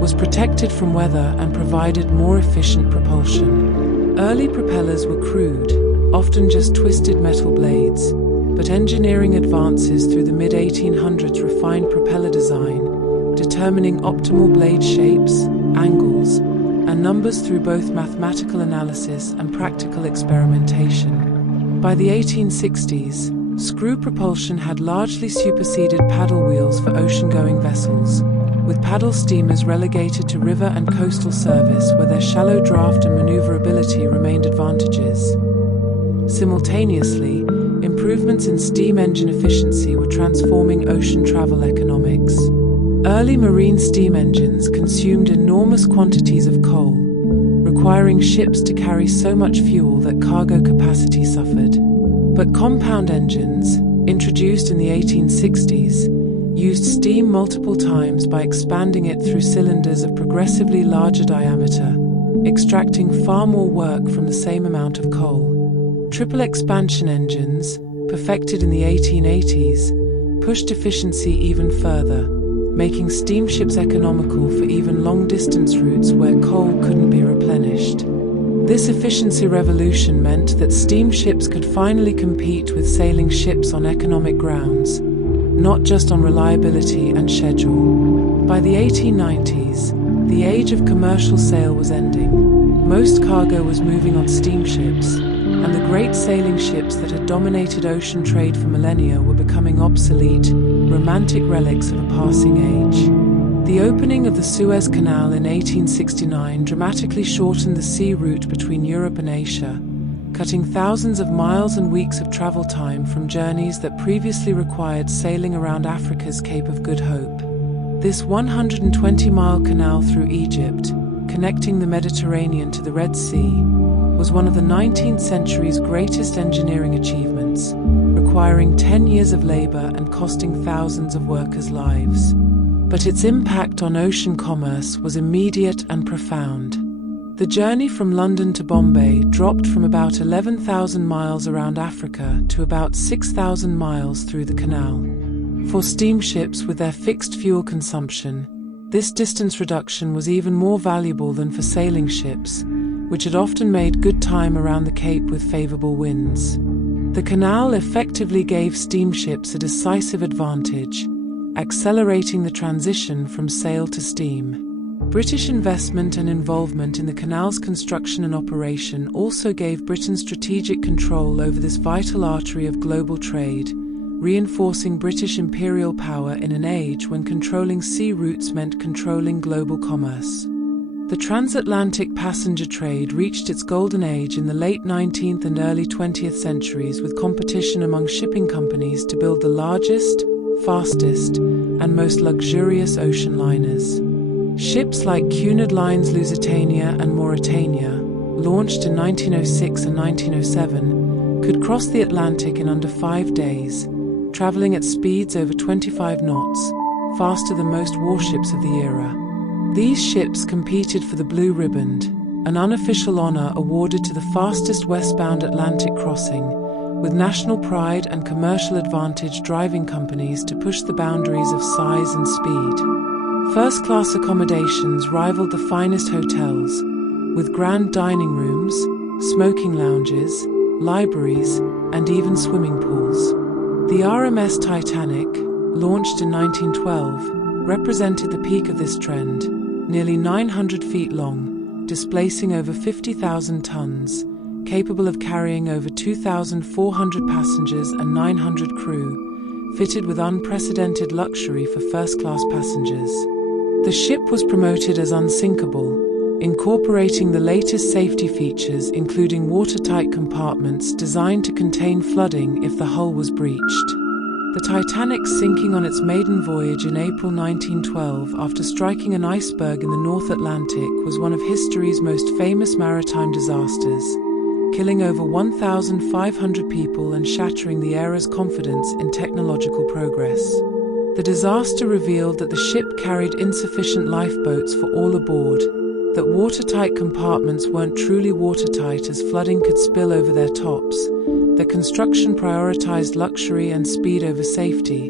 was protected from weather and provided more efficient propulsion. Early propellers were crude, often just twisted metal blades, but engineering advances through the mid-1800s refined propeller design, determining optimal blade shapes, angles, and numbers through both mathematical analysis and practical experimentation. By the 1860s, screw propulsion had largely superseded paddle wheels for ocean-going vessels, with paddle steamers relegated to river and coastal service where their shallow draft and maneuverability remained advantages. Simultaneously, improvements in steam engine efficiency were transforming ocean travel economics. Early marine steam engines consumed enormous quantities of coal, requiring ships to carry so much fuel that cargo capacity suffered. But compound engines, introduced in the 1860s, used steam multiple times by expanding it through cylinders of progressively larger diameter, extracting far more work from the same amount of coal. Triple expansion engines, perfected in the 1880s, pushed efficiency even further, making steamships economical for even long-distance routes where coal couldn't be replenished. This efficiency revolution meant that steamships could finally compete with sailing ships on economic grounds, not just on reliability and schedule. By the 1890s, the age of commercial sail was ending. Most cargo was moving on steamships, and the great sailing ships that had dominated ocean trade for millennia were becoming obsolete, romantic relics of a passing age. The opening of the Suez Canal in 1869 dramatically shortened the sea route between Europe and Asia, cutting thousands of miles and weeks of travel time from journeys that previously required sailing around Africa's Cape of Good Hope. This 120-mile canal through Egypt, connecting the Mediterranean to the Red Sea, was one of the 19th century's greatest engineering achievements, requiring 10 years of labor and costing thousands of workers' lives. But its impact on ocean commerce was immediate and profound. The journey from London to Bombay dropped from about 11,000 miles around Africa to about 6,000 miles through the canal. For steamships with their fixed fuel consumption, this distance reduction was even more valuable than for sailing ships, which had often made good time around the Cape with favorable winds. The canal effectively gave steamships a decisive advantage, accelerating the transition from sail to steam. British investment and involvement in the canal's construction and operation also gave Britain strategic control over this vital artery of global trade, reinforcing British imperial power in an age when controlling sea routes meant controlling global commerce. The transatlantic passenger trade reached its golden age in the late 19th and early 20th centuries with competition among shipping companies to build the largest, fastest, and most luxurious ocean liners. Ships like Cunard Line's Lusitania and Mauretania, launched in 1906 and 1907, could cross the Atlantic in under 5 days, traveling at speeds over 25 knots, faster than most warships of the era. These ships competed for the Blue Riband, an unofficial honor awarded to the fastest westbound Atlantic crossing, with national pride and commercial advantage driving companies to push the boundaries of size and speed. First-class accommodations rivaled the finest hotels, with grand dining rooms, smoking lounges, libraries, and even swimming pools. The RMS Titanic, launched in 1912, represented the peak of this trend, nearly 900 feet long, displacing over 50,000 tons, capable of carrying over 2,400 passengers and 900 crew, fitted with unprecedented luxury for first-class passengers. The ship was promoted as unsinkable, incorporating the latest safety features including watertight compartments designed to contain flooding if the hull was breached. The Titanic, sinking on its maiden voyage in April 1912 after striking an iceberg in the North Atlantic, was one of history's most famous maritime disasters, killing over 1,500 people and shattering the era's confidence in technological progress. The disaster revealed that the ship carried insufficient lifeboats for all aboard, that watertight compartments weren't truly watertight as flooding could spill over their tops, that construction prioritized luxury and speed over safety,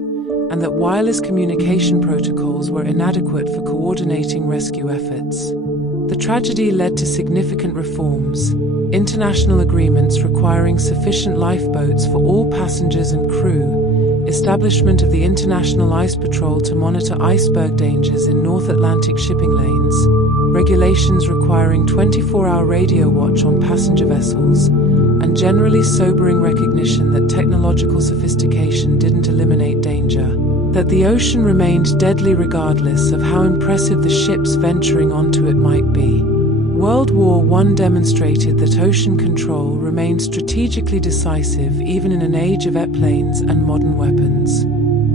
and that wireless communication protocols were inadequate for coordinating rescue efforts. The tragedy led to significant reforms, international agreements requiring sufficient lifeboats for all passengers and crew, establishment of the International Ice Patrol to monitor iceberg dangers in North Atlantic shipping lanes, regulations requiring 24-hour radio watch on passenger vessels, and generally sobering recognition that technological sophistication didn't eliminate danger, that the ocean remained deadly regardless of how impressive the ships venturing onto it might be. World War I demonstrated that ocean control remained strategically decisive even in an age of airplanes and modern weapons.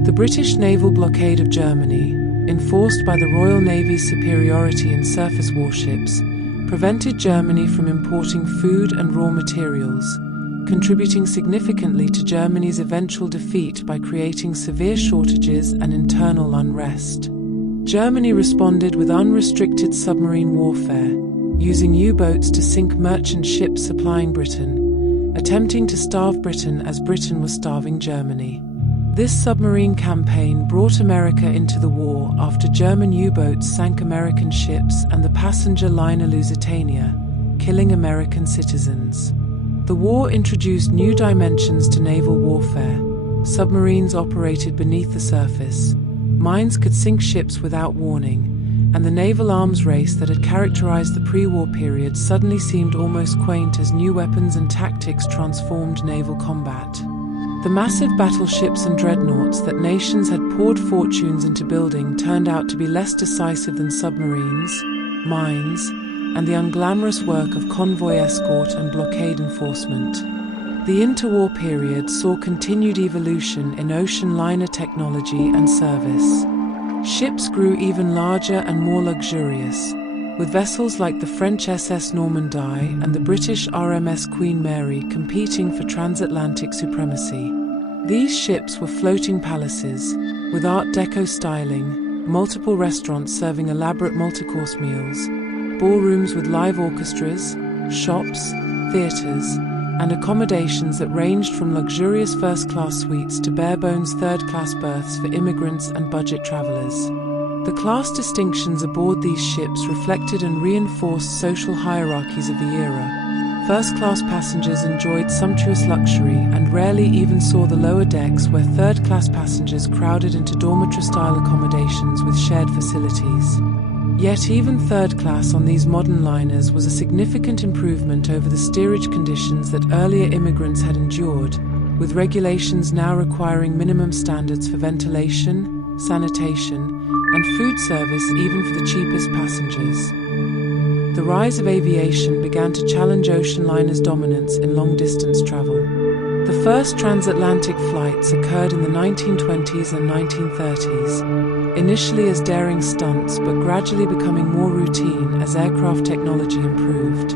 The British naval blockade of Germany, enforced by the Royal Navy's superiority in surface warships, prevented Germany from importing food and raw materials, contributing significantly to Germany's eventual defeat by creating severe shortages and internal unrest. Germany responded with unrestricted submarine warfare, using U-boats to sink merchant ships supplying Britain, attempting to starve Britain as Britain was starving Germany. This submarine campaign brought America into the war after German U-boats sank American ships and the passenger liner Lusitania, killing American citizens. The war introduced new dimensions to naval warfare. Submarines operated beneath the surface, mines could sink ships without warning, and the naval arms race that had characterized the pre-war period suddenly seemed almost quaint as new weapons and tactics transformed naval combat. The massive battleships and dreadnoughts that nations had poured fortunes into building turned out to be less decisive than submarines, mines, and the unglamorous work of convoy escort and blockade enforcement. The interwar period saw continued evolution in ocean liner technology and service. Ships grew even larger and more luxurious, with vessels like the French SS Normandie and the British RMS Queen Mary competing for transatlantic supremacy. These ships were floating palaces, with Art Deco styling, multiple restaurants serving elaborate multi-course meals, ballrooms with live orchestras, shops, theatres, and accommodations that ranged from luxurious first-class suites to bare-bones third-class berths for immigrants and budget travelers. The class distinctions aboard these ships reflected and reinforced social hierarchies of the era. First-class passengers enjoyed sumptuous luxury and rarely even saw the lower decks, where third-class passengers crowded into dormitory-style accommodations with shared facilities. Yet even third class on these modern liners was a significant improvement over the steerage conditions that earlier immigrants had endured, with regulations now requiring minimum standards for ventilation, sanitation, and food service even for the cheapest passengers. The rise of aviation began to challenge ocean liners' dominance in long-distance travel. The first transatlantic flights occurred in the 1920s and 1930s, initially as daring stunts but gradually becoming more routine as aircraft technology improved.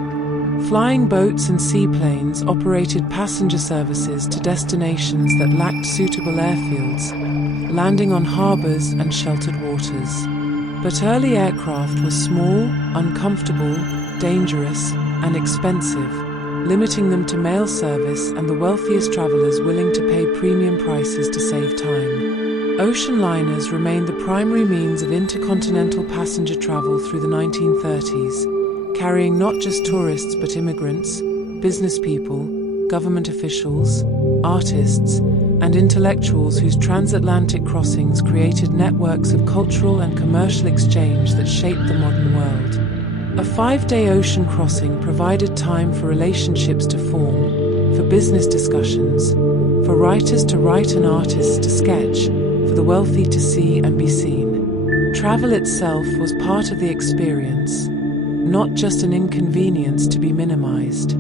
Flying boats and seaplanes operated passenger services to destinations that lacked suitable airfields, landing on harbors and sheltered waters. But early aircraft were small, uncomfortable, dangerous, and expensive, limiting them to mail service and the wealthiest travelers willing to pay premium prices to save time. Ocean liners remained the primary means of intercontinental passenger travel through the 1930s, carrying not just tourists but immigrants, business people, government officials, artists, and intellectuals whose transatlantic crossings created networks of cultural and commercial exchange that shaped the modern world. A 5-day ocean crossing provided time for relationships to form, for business discussions, for writers to write and artists to sketch, for the wealthy to see and be seen. Travel itself was part of the experience, not just an inconvenience to be minimized.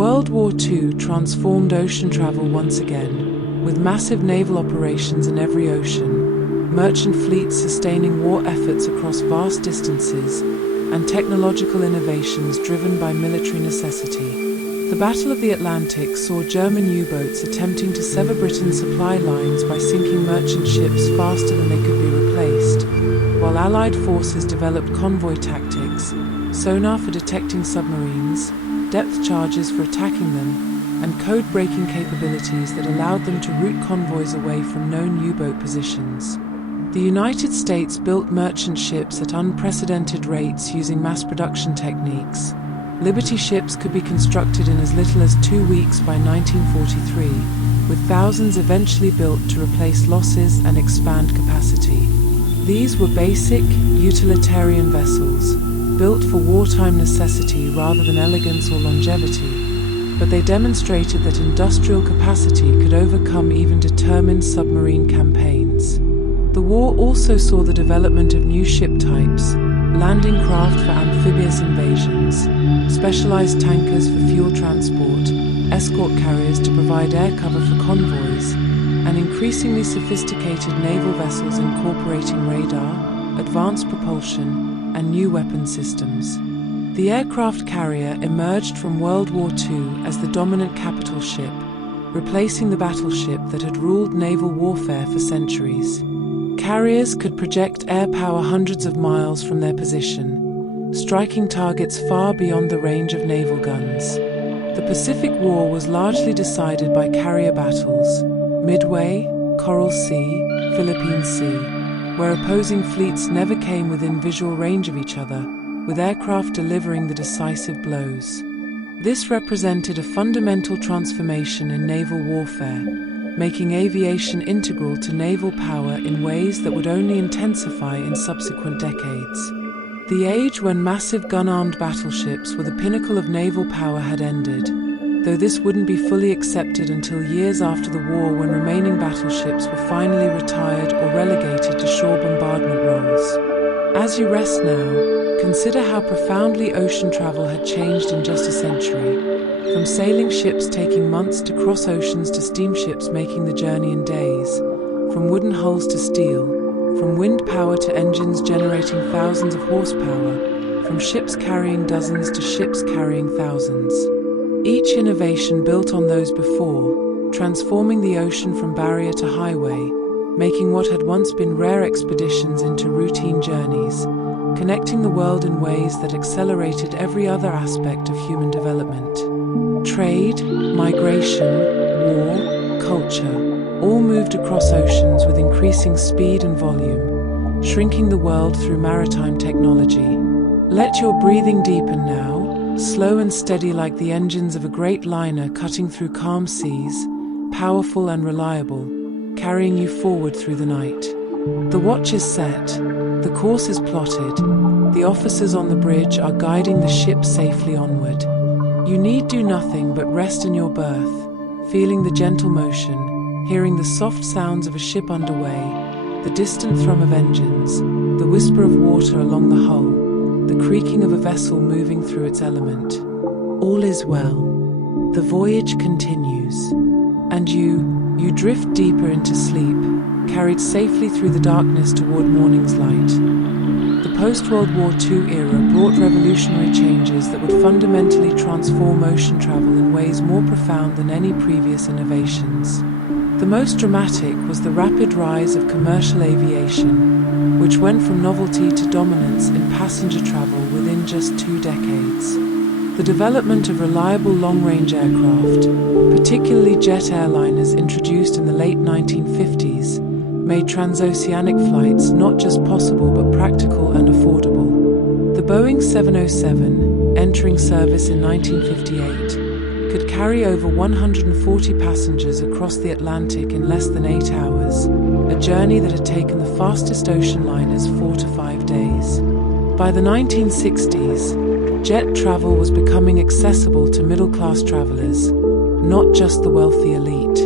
World War II transformed ocean travel once again, with massive naval operations in every ocean, merchant fleets sustaining war efforts across vast distances, and technological innovations driven by military necessity. The Battle of the Atlantic saw German U-boats attempting to sever Britain's supply lines by sinking merchant ships faster than they could be replaced, while Allied forces developed convoy tactics, sonar for detecting submarines, depth charges for attacking them, and code-breaking capabilities that allowed them to route convoys away from known U-boat positions. The United States built merchant ships at unprecedented rates using mass production techniques. Liberty ships could be constructed in as little as 2 weeks by 1943, with thousands eventually built to replace losses and expand capacity. These were basic, utilitarian vessels, built for wartime necessity rather than elegance or longevity, but they demonstrated that industrial capacity could overcome even determined submarine campaigns. The war also saw the development of new ship types, landing craft for amphibious invasions, specialized tankers for fuel transport, escort carriers to provide air cover for convoys, and increasingly sophisticated naval vessels incorporating radar, advanced propulsion, and new weapon systems. The aircraft carrier emerged from World War II as the dominant capital ship, replacing the battleship that had ruled naval warfare for centuries. Carriers could project air power hundreds of miles from their position, striking targets far beyond the range of naval guns. The Pacific War was largely decided by carrier battles: Midway, Coral Sea, Philippine Sea, where opposing fleets never came within visual range of each other, with aircraft delivering the decisive blows. This represented a fundamental transformation in naval warfare, making aviation integral to naval power in ways that would only intensify in subsequent decades. The age when massive gun-armed battleships were the pinnacle of naval power had ended, though this wouldn't be fully accepted until years after the war, when remaining battleships were finally retired or relegated to shore bombardment roles. As you rest now, consider how profoundly ocean travel had changed in just a century. From sailing ships taking months to cross oceans to steamships making the journey in days, from wooden hulls to steel, from wind power to engines generating thousands of horsepower, from ships carrying dozens to ships carrying thousands. Each innovation built on those before, transforming the ocean from barrier to highway, making what had once been rare expeditions into routine journeys, connecting the world in ways that accelerated every other aspect of human development. Trade, migration, war, culture, all moved across oceans with increasing speed and volume, shrinking the world through maritime technology. Let your breathing deepen now, slow and steady like the engines of a great liner cutting through calm seas, powerful and reliable, carrying you forward through the night. The watch is set, the course is plotted, the officers on the bridge are guiding the ship safely onward. You need do nothing but rest in your berth, feeling the gentle motion, hearing the soft sounds of a ship underway, the distant thrum of engines, the whisper of water along the hull, the creaking of a vessel moving through its element. All is well. The voyage continues, and you drift deeper into sleep, carried safely through the darkness toward morning's light. The post-World War II era brought revolutionary changes that would fundamentally transform ocean travel in ways more profound than any previous innovations. The most dramatic was the rapid rise of commercial aviation, which went from novelty to dominance in passenger travel within just 2 decades. The development of reliable long-range aircraft, particularly jet airliners introduced in the late 1950s, made transoceanic flights not just possible but practical and affordable. The Boeing 707, entering service in 1958, could carry over 140 passengers across the Atlantic in less than 8 hours, a journey that had taken the fastest ocean liners 4 to 5 days. By the 1960s, jet travel was becoming accessible to middle-class travelers. not just the wealthy elite.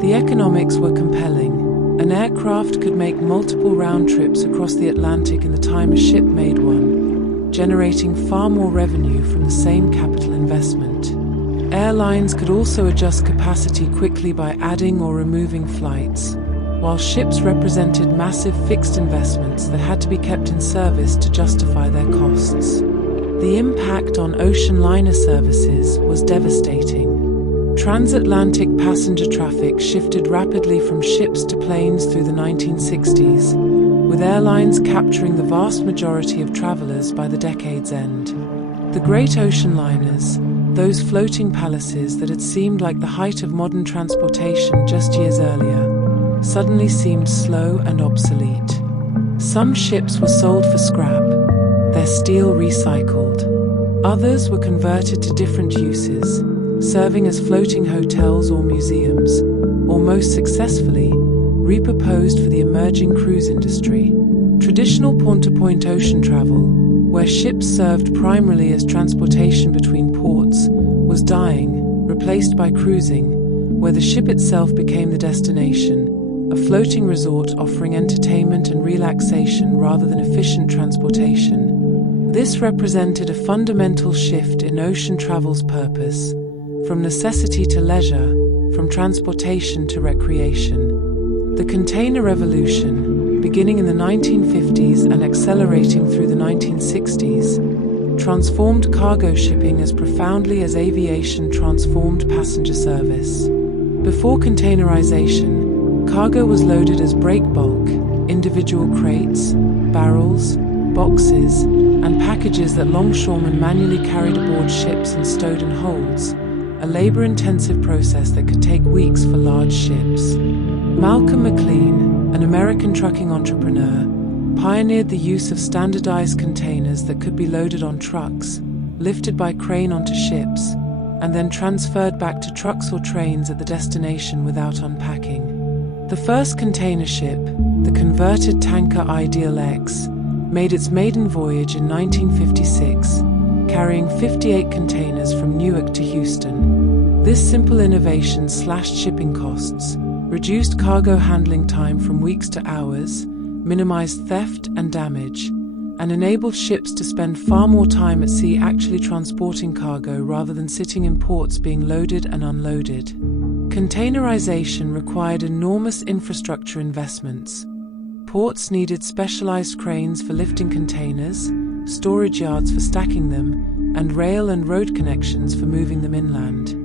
The economics were compelling. An aircraft could make multiple round trips across the Atlantic in the time a ship made one, generating far more revenue from the same capital investment. Airlines could also adjust capacity quickly by adding or removing flights, while ships represented massive fixed investments that had to be kept in service to justify their costs. The impact on ocean liner services was devastating. Transatlantic passenger traffic shifted rapidly from ships to planes through the 1960s, with airlines capturing the vast majority of travelers by the decade's end. The great ocean liners, those floating palaces that had seemed like the height of modern transportation just years earlier, suddenly seemed slow and obsolete. Some ships were sold for scrap, their steel recycled. Others were converted to different uses, serving as floating hotels or museums, or most successfully, repurposed for the emerging cruise industry. Traditional point-to-point ocean travel, where ships served primarily as transportation between ports, was dying, replaced by cruising, where the ship itself became the destination, a floating resort offering entertainment and relaxation rather than efficient transportation. This represented a fundamental shift in ocean travel's purpose, from necessity to leisure, from transportation to recreation. The container revolution, beginning in the 1950s and accelerating through the 1960s, transformed cargo shipping as profoundly as aviation transformed passenger service. Before containerization, cargo was loaded as break bulk, individual crates, barrels, boxes, and packages that longshoremen manually carried aboard ships and stowed in holds, a labor-intensive process that could take weeks for large ships. Malcolm McLean, an American trucking entrepreneur, pioneered the use of standardized containers that could be loaded on trucks, lifted by crane onto ships, and then transferred back to trucks or trains at the destination without unpacking. The first container ship, the converted tanker Ideal X, made its maiden voyage in 1956, carrying 58 containers from Newark to Houston. This simple innovation slashed shipping costs, reduced cargo handling time from weeks to hours, minimized theft and damage, and enabled ships to spend far more time at sea actually transporting cargo rather than sitting in ports being loaded and unloaded. Containerization required enormous infrastructure investments. Ports needed specialized cranes for lifting containers, storage yards for stacking them, and rail and road connections for moving them inland.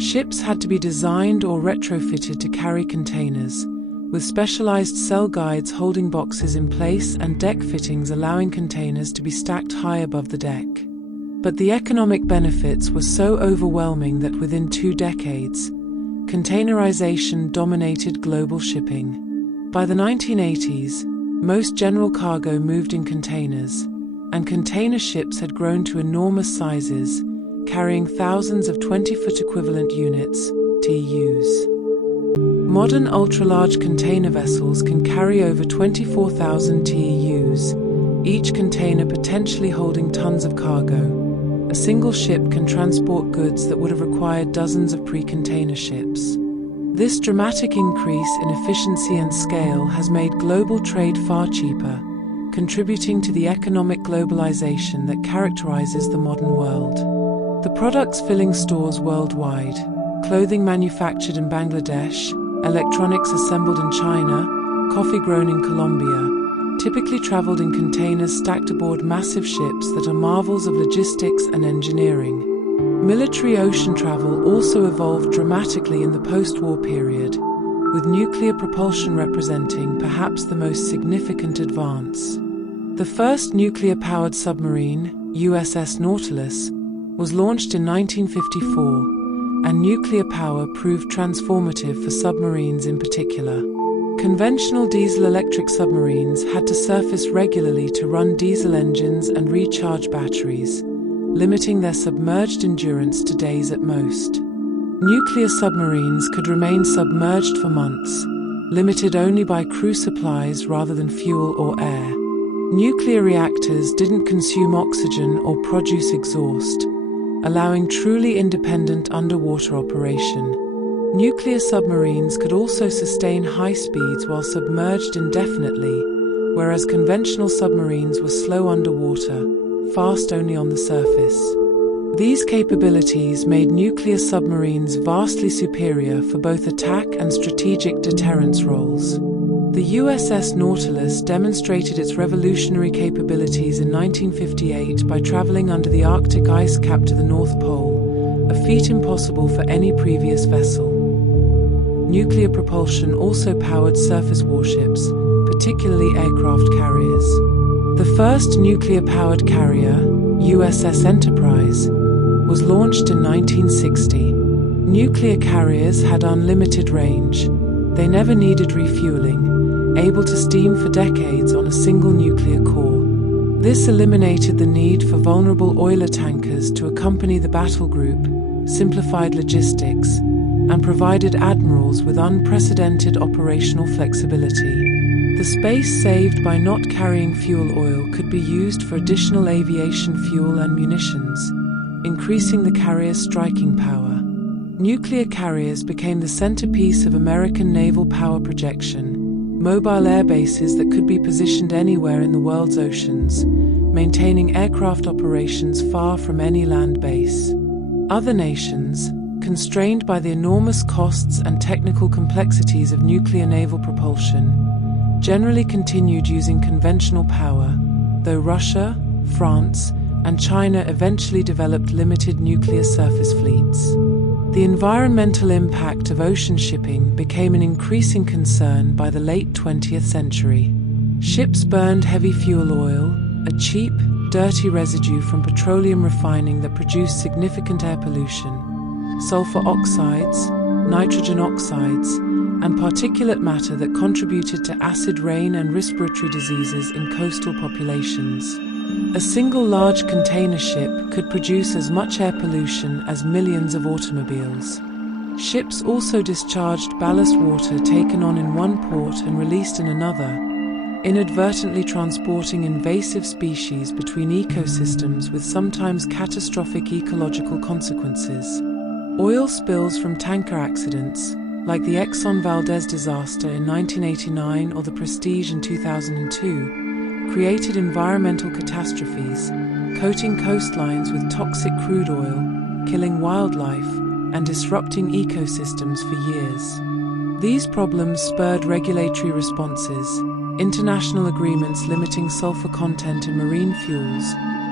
Ships had to be designed or retrofitted to carry containers, with specialized cell guides holding boxes in place and deck fittings allowing containers to be stacked high above the deck. But the economic benefits were so overwhelming that within 2 decades, containerization dominated global shipping. By the 1980s, most general cargo moved in containers, and container ships had grown to enormous sizes, carrying thousands of 20-foot equivalent units, TEUs. Modern ultra-large container vessels can carry over 24,000 TEUs, each container potentially holding tons of cargo. A single ship can transport goods that would have required dozens of pre-container ships. This dramatic increase in efficiency and scale has made global trade far cheaper, contributing to the economic globalization that characterizes the modern world. The products filling stores worldwide, clothing manufactured in Bangladesh, electronics assembled in China, coffee grown in Colombia, typically traveled in containers stacked aboard massive ships that are marvels of logistics and engineering. Military ocean travel also evolved dramatically in the post-war period, with nuclear propulsion representing perhaps the most significant advance. The first nuclear-powered submarine, USS Nautilus, was launched in 1954, and nuclear power proved transformative for submarines in particular. Conventional diesel-electric submarines had to surface regularly to run diesel engines and recharge batteries, limiting their submerged endurance to days at most. Nuclear submarines could remain submerged for months, limited only by crew supplies rather than fuel or air. Nuclear reactors didn't consume oxygen or produce exhaust, allowing truly independent underwater operation. Nuclear submarines could also sustain high speeds while submerged indefinitely, whereas conventional submarines were slow underwater, fast only on the surface. These capabilities made nuclear submarines vastly superior for both attack and strategic deterrence roles. The USS Nautilus demonstrated its revolutionary capabilities in 1958 by traveling under the Arctic ice cap to the North Pole, a feat impossible for any previous vessel. Nuclear propulsion also powered surface warships, particularly aircraft carriers. The first nuclear-powered carrier, USS Enterprise, was launched in 1960. Nuclear carriers had unlimited range. They never needed refueling, able to steam for decades on a single nuclear core. This eliminated the need for vulnerable oiler tankers to accompany the battle group, simplified logistics, and provided admirals with unprecedented operational flexibility. The space saved by not carrying fuel oil could be used for additional aviation fuel and munitions, increasing the carrier's striking power. Nuclear carriers became the centerpiece of American naval power projection, mobile air bases that could be positioned anywhere in the world's oceans, maintaining aircraft operations far from any land base. Other nations, constrained by the enormous costs and technical complexities of nuclear naval propulsion, generally continued using conventional power, though Russia, France, and China eventually developed limited nuclear surface fleets. The environmental impact of ocean shipping became an increasing concern by the late 20th century. Ships burned heavy fuel oil, a cheap, dirty residue from petroleum refining that produced significant air pollution, sulfur oxides, nitrogen oxides, and particulate matter that contributed to acid rain and respiratory diseases in coastal populations. A single large container ship could produce as much air pollution as millions of automobiles. Ships also discharged ballast water taken on in one port and released in another, inadvertently transporting invasive species between ecosystems with sometimes catastrophic ecological consequences. Oil spills from tanker accidents, like the Exxon Valdez disaster in 1989 or the Prestige in 2002, created environmental catastrophes, coating coastlines with toxic crude oil, killing wildlife, and disrupting ecosystems for years. These problems spurred regulatory responses, international agreements limiting sulfur content in marine fuels,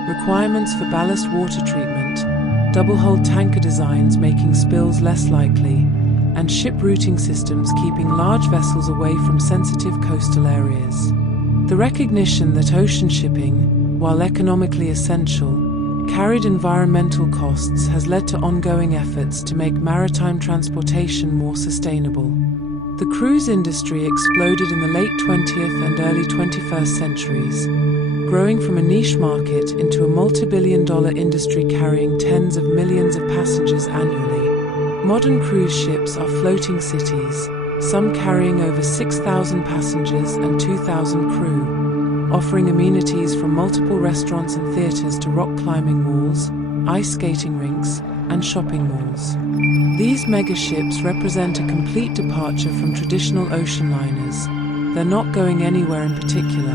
requirements for ballast water treatment, double-hull tanker designs making spills less likely, and ship routing systems keeping large vessels away from sensitive coastal areas. The recognition that ocean shipping, while economically essential, carried environmental costs has led to ongoing efforts to make maritime transportation more sustainable. The cruise industry exploded in the late 20th and early 21st centuries, growing from a niche market into a multi-billion-dollar industry carrying tens of millions of passengers annually. Modern cruise ships are floating cities, some carrying over 6,000 passengers and 2,000 crew, offering amenities from multiple restaurants and theaters to rock climbing walls, ice skating rinks, and shopping malls. These megaships represent a complete departure from traditional ocean liners. They're not going anywhere in particular,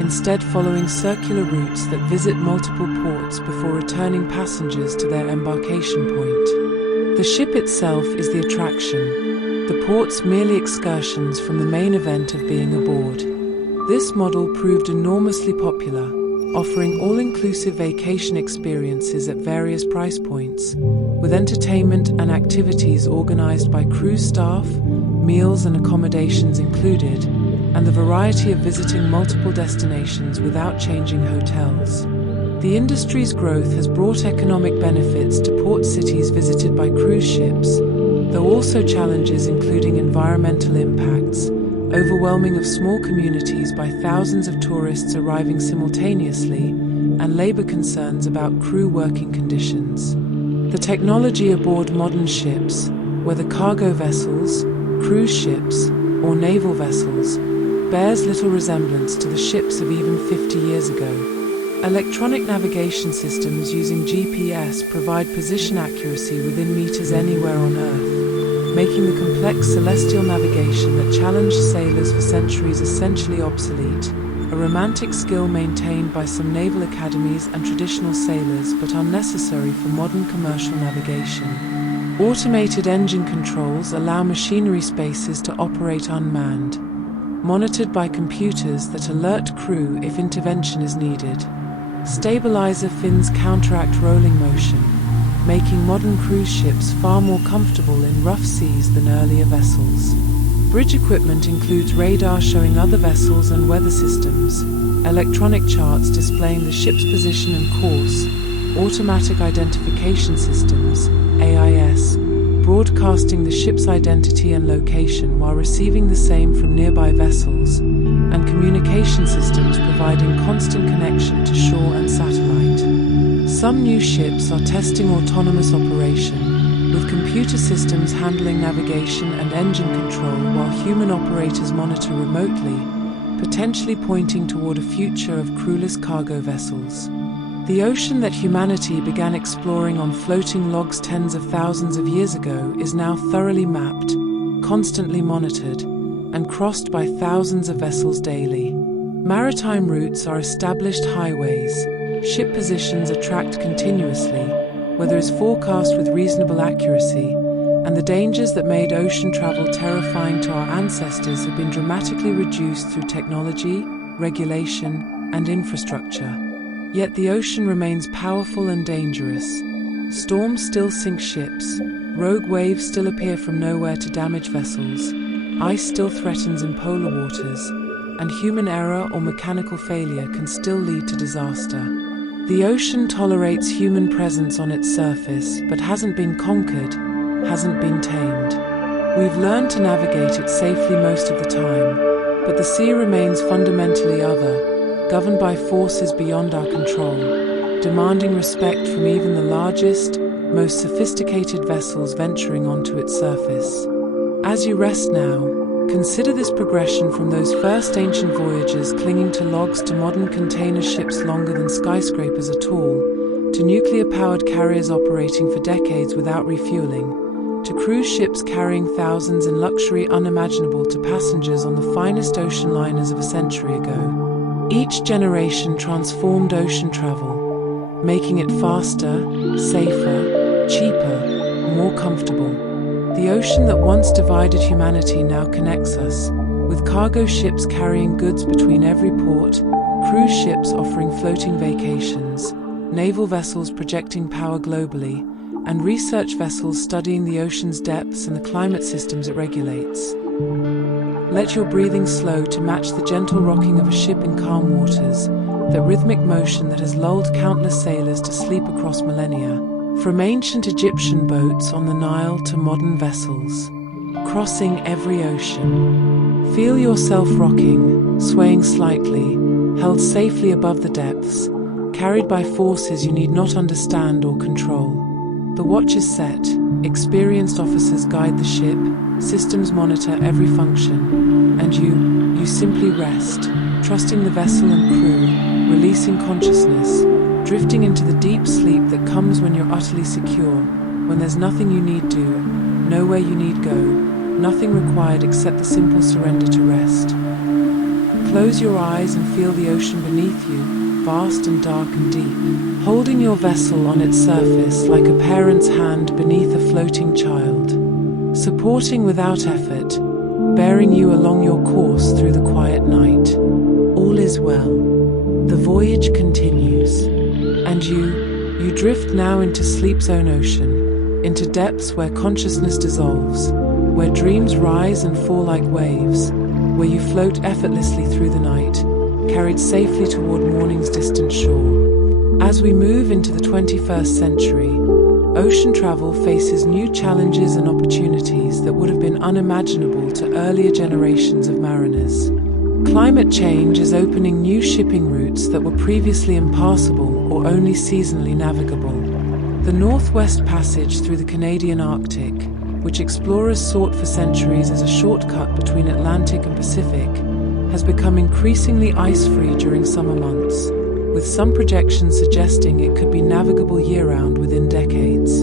instead following circular routes that visit multiple ports before returning passengers to their embarkation point. The ship itself is the attraction, the ports merely excursions from the main event of being aboard. This model proved enormously popular, offering all-inclusive vacation experiences at various price points, with entertainment and activities organized by cruise staff, meals and accommodations included, and the variety of visiting multiple destinations without changing hotels. The industry's growth has brought economic benefits to port cities visited by cruise ships, though also challenges including environmental impacts, overwhelming of small communities by thousands of tourists arriving simultaneously, and labor concerns about crew working conditions. The technology aboard modern ships, whether cargo vessels, cruise ships, or naval vessels, bears little resemblance to the ships of even 50 years ago. Electronic navigation systems using GPS provide position accuracy within meters anywhere on Earth, making the complex celestial navigation that challenged sailors for centuries essentially obsolete, a romantic skill maintained by some naval academies and traditional sailors but unnecessary for modern commercial navigation. Automated engine controls allow machinery spaces to operate unmanned, monitored by computers that alert crew if intervention is needed. Stabilizer fins counteract rolling motion, making modern cruise ships far more comfortable in rough seas than earlier vessels. Bridge equipment includes radar showing other vessels and weather systems, electronic charts displaying the ship's position and course, automatic identification systems, AIS, broadcasting the ship's identity and location while receiving the same from nearby vessels, and communication systems providing constant connection to shore and satellite. Some new ships are testing autonomous operation, with computer systems handling navigation and engine control while human operators monitor remotely, potentially pointing toward a future of crewless cargo vessels. The ocean that humanity began exploring on floating logs tens of thousands of years ago is now thoroughly mapped, constantly monitored, and crossed by thousands of vessels daily. Maritime routes are established highways. Ship positions are tracked continuously, weather is forecast with reasonable accuracy, and the dangers that made ocean travel terrifying to our ancestors have been dramatically reduced through technology, regulation, and infrastructure. Yet the ocean remains powerful and dangerous. Storms still sink ships, rogue waves still appear from nowhere to damage vessels, ice still threatens in polar waters, and human error or mechanical failure can still lead to disaster. The ocean tolerates human presence on its surface, but hasn't been conquered, hasn't been tamed. We've learned to navigate it safely most of the time, but the sea remains fundamentally other, governed by forces beyond our control, demanding respect from even the largest, most sophisticated vessels venturing onto its surface. As you rest now, consider this progression from those first ancient voyagers clinging to logs to modern container ships longer than skyscrapers are tall, to nuclear-powered carriers operating for decades without refueling, to cruise ships carrying thousands in luxury unimaginable to passengers on the finest ocean liners of a century ago. Each generation transformed ocean travel, making it faster, safer, cheaper, more comfortable. The ocean that once divided humanity now connects us, with cargo ships carrying goods between every port, cruise ships offering floating vacations, naval vessels projecting power globally, and research vessels studying the ocean's depths and the climate systems it regulates. Let your breathing slow to match the gentle rocking of a ship in calm waters, the rhythmic motion that has lulled countless sailors to sleep across millennia. From ancient Egyptian boats on the Nile to modern vessels, crossing every ocean. Feel yourself rocking, swaying slightly, held safely above the depths, carried by forces you need not understand or control. The watch is set, experienced officers guide the ship, systems monitor every function, and you simply rest, trusting the vessel and crew, releasing consciousness, drifting into the deep sleep that comes when you're utterly secure, when there's nothing you need do, nowhere you need go, nothing required except the simple surrender to rest. Close your eyes and feel the ocean beneath you, vast and dark and deep, holding your vessel on its surface like a parent's hand beneath a floating child, supporting without effort, bearing you along your course through the quiet night. All is well. The voyage continues, and you drift now into sleep's own ocean, into depths where consciousness dissolves, where dreams rise and fall like waves, where you float effortlessly through the night, carried safely toward morning's distant shore. As we move into the 21st century, ocean travel faces new challenges and opportunities that would have been unimaginable to earlier generations of mariners. Climate change is opening new shipping routes that were previously impassable or only seasonally navigable. The Northwest Passage through the Canadian Arctic, which explorers sought for centuries as a shortcut between Atlantic and Pacific, has become increasingly ice-free during summer months. with some projections suggesting it could be navigable year-round within decades.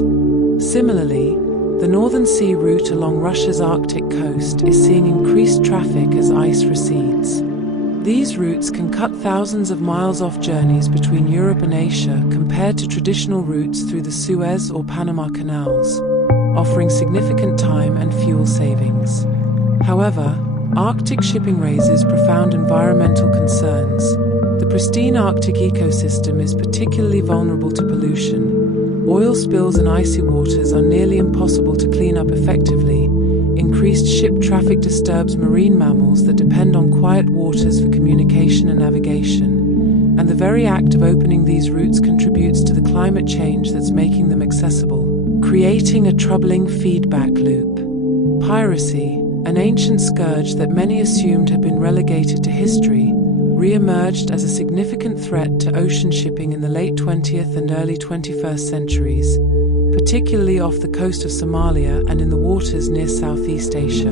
Similarly, the Northern Sea route along Russia's Arctic coast is seeing increased traffic as ice recedes. These routes can cut thousands of miles off journeys between Europe and Asia compared to traditional routes through the Suez or Panama canals, offering significant time and fuel savings. However, Arctic shipping raises profound environmental concerns. The pristine Arctic ecosystem is particularly vulnerable to pollution. Oil spills and icy waters are nearly impossible to clean up effectively. Increased ship traffic disturbs marine mammals that depend on quiet waters for communication and navigation, and the very act of opening these routes contributes to the climate change that's making them accessible, creating a troubling feedback loop. Piracy, an ancient scourge that many assumed had been relegated to history, re-emerged as a significant threat to ocean shipping in the late 20th and early 21st centuries, particularly off the coast of Somalia and in the waters near Southeast Asia.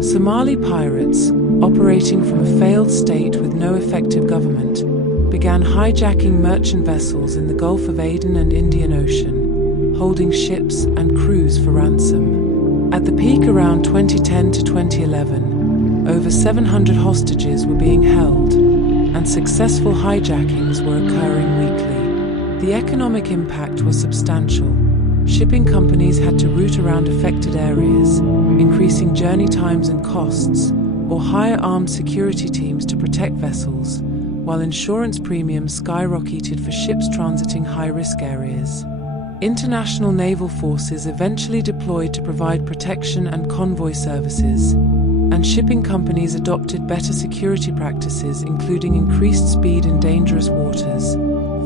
Somali pirates, operating from a failed state with no effective government, began hijacking merchant vessels in the Gulf of Aden and Indian Ocean, holding ships and crews for ransom. At the peak around 2010 to 2011, over 700 hostages were being held, and successful hijackings were occurring weekly. The economic impact was substantial. Shipping companies had to route around affected areas, increasing journey times and costs, or hire armed security teams to protect vessels, while insurance premiums skyrocketed for ships transiting high-risk areas. International naval forces eventually deployed to provide protection and convoy services, and shipping companies adopted better security practices, including increased speed in dangerous waters,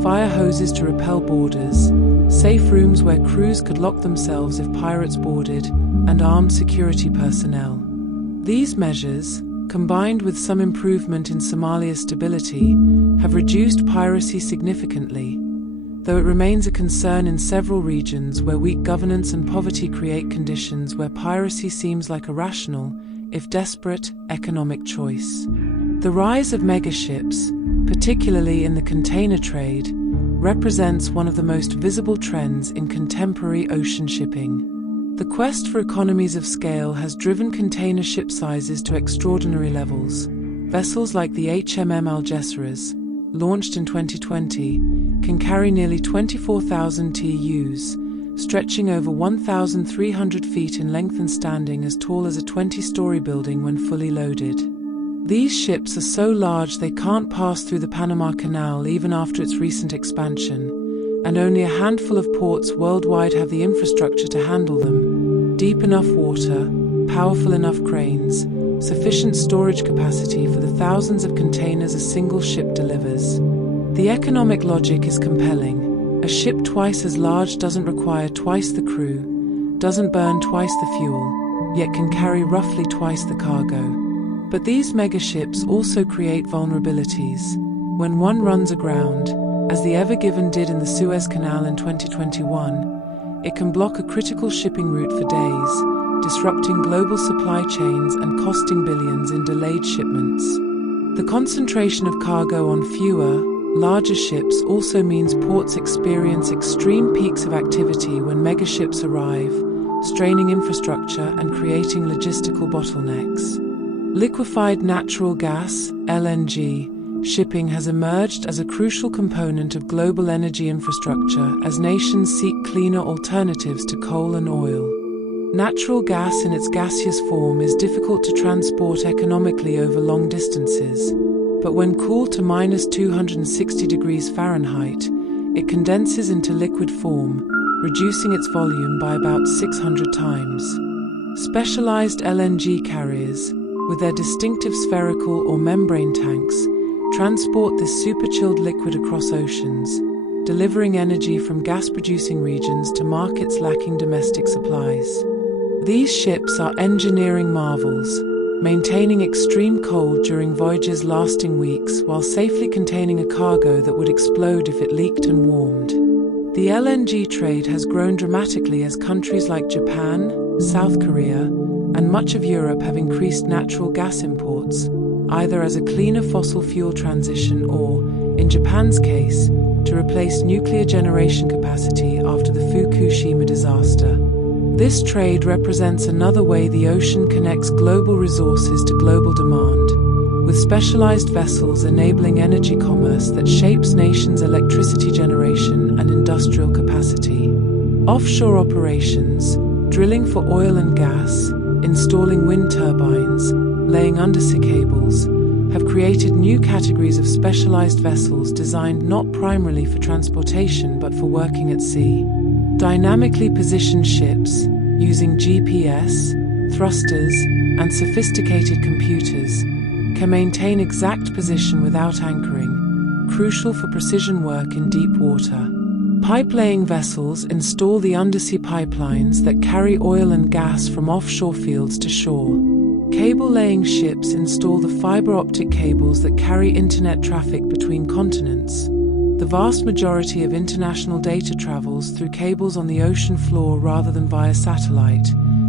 fire hoses to repel boarders, safe rooms where crews could lock themselves if pirates boarded, and armed security personnel. These measures, combined with some improvement in Somalia's stability, have reduced piracy significantly, though it remains a concern in several regions where weak governance and poverty create conditions where piracy seems like a rational, if desperate, economic choice. The rise of megaships, particularly in the container trade, represents one of the most visible trends in contemporary ocean shipping. The quest for economies of scale has driven container ship sizes to extraordinary levels. Vessels like the HMM Algeciras, launched in 2020, can carry nearly 24,000 TEUs, stretching over 1,300 feet in length and standing as tall as a 20-story building when fully loaded. These ships are so large they can't pass through the Panama Canal even after its recent expansion, and only a handful of ports worldwide have the infrastructure to handle them. Deep enough water, powerful enough cranes, sufficient storage capacity for the thousands of containers a single ship delivers. The economic logic is compelling. A ship twice as large doesn't require twice the crew, doesn't burn twice the fuel, yet can carry roughly twice the cargo. But these megaships also create vulnerabilities. When one runs aground, as the Ever Given did in the Suez Canal in 2021, it can block a critical shipping route for days, disrupting global supply chains and costing billions in delayed shipments. The concentration of cargo on fewer, larger ships also means ports experience extreme peaks of activity when megaships arrive, straining infrastructure and creating logistical bottlenecks. Liquefied natural gas, LNG, shipping has emerged as a crucial component of global energy infrastructure as nations seek cleaner alternatives to coal and oil. Natural gas in its gaseous form is difficult to transport economically over long distances, but when cooled to -260 degrees Fahrenheit, it condenses into liquid form, reducing its volume by about 600 times. Specialized LNG carriers, with their distinctive spherical or membrane tanks, transport this superchilled liquid across oceans, delivering energy from gas-producing regions to markets lacking domestic supplies. These ships are engineering marvels, maintaining extreme cold during voyages lasting weeks while safely containing a cargo that would explode if it leaked and warmed. The LNG trade has grown dramatically as countries like Japan, South Korea, and much of Europe have increased natural gas imports, either as a cleaner fossil fuel transition or, in Japan's case, to replace nuclear generation capacity after the Fukushima disaster. This trade represents another way the ocean connects global resources to global demand, with specialized vessels enabling energy commerce that shapes nations' electricity generation and industrial capacity. Offshore operations, drilling for oil and gas, installing wind turbines, laying undersea cables, have created new categories of specialized vessels designed not primarily for transportation but for working at sea. Dynamically positioned ships, using GPS, thrusters, and sophisticated computers, can maintain exact position without anchoring, crucial for precision work in deep water. Pipe-laying vessels install the undersea pipelines that carry oil and gas from offshore fields to shore. Cable-laying ships install the fiber optic cables that carry internet traffic between continents. The vast majority of international data travels through cables on the ocean floor rather than via satellite,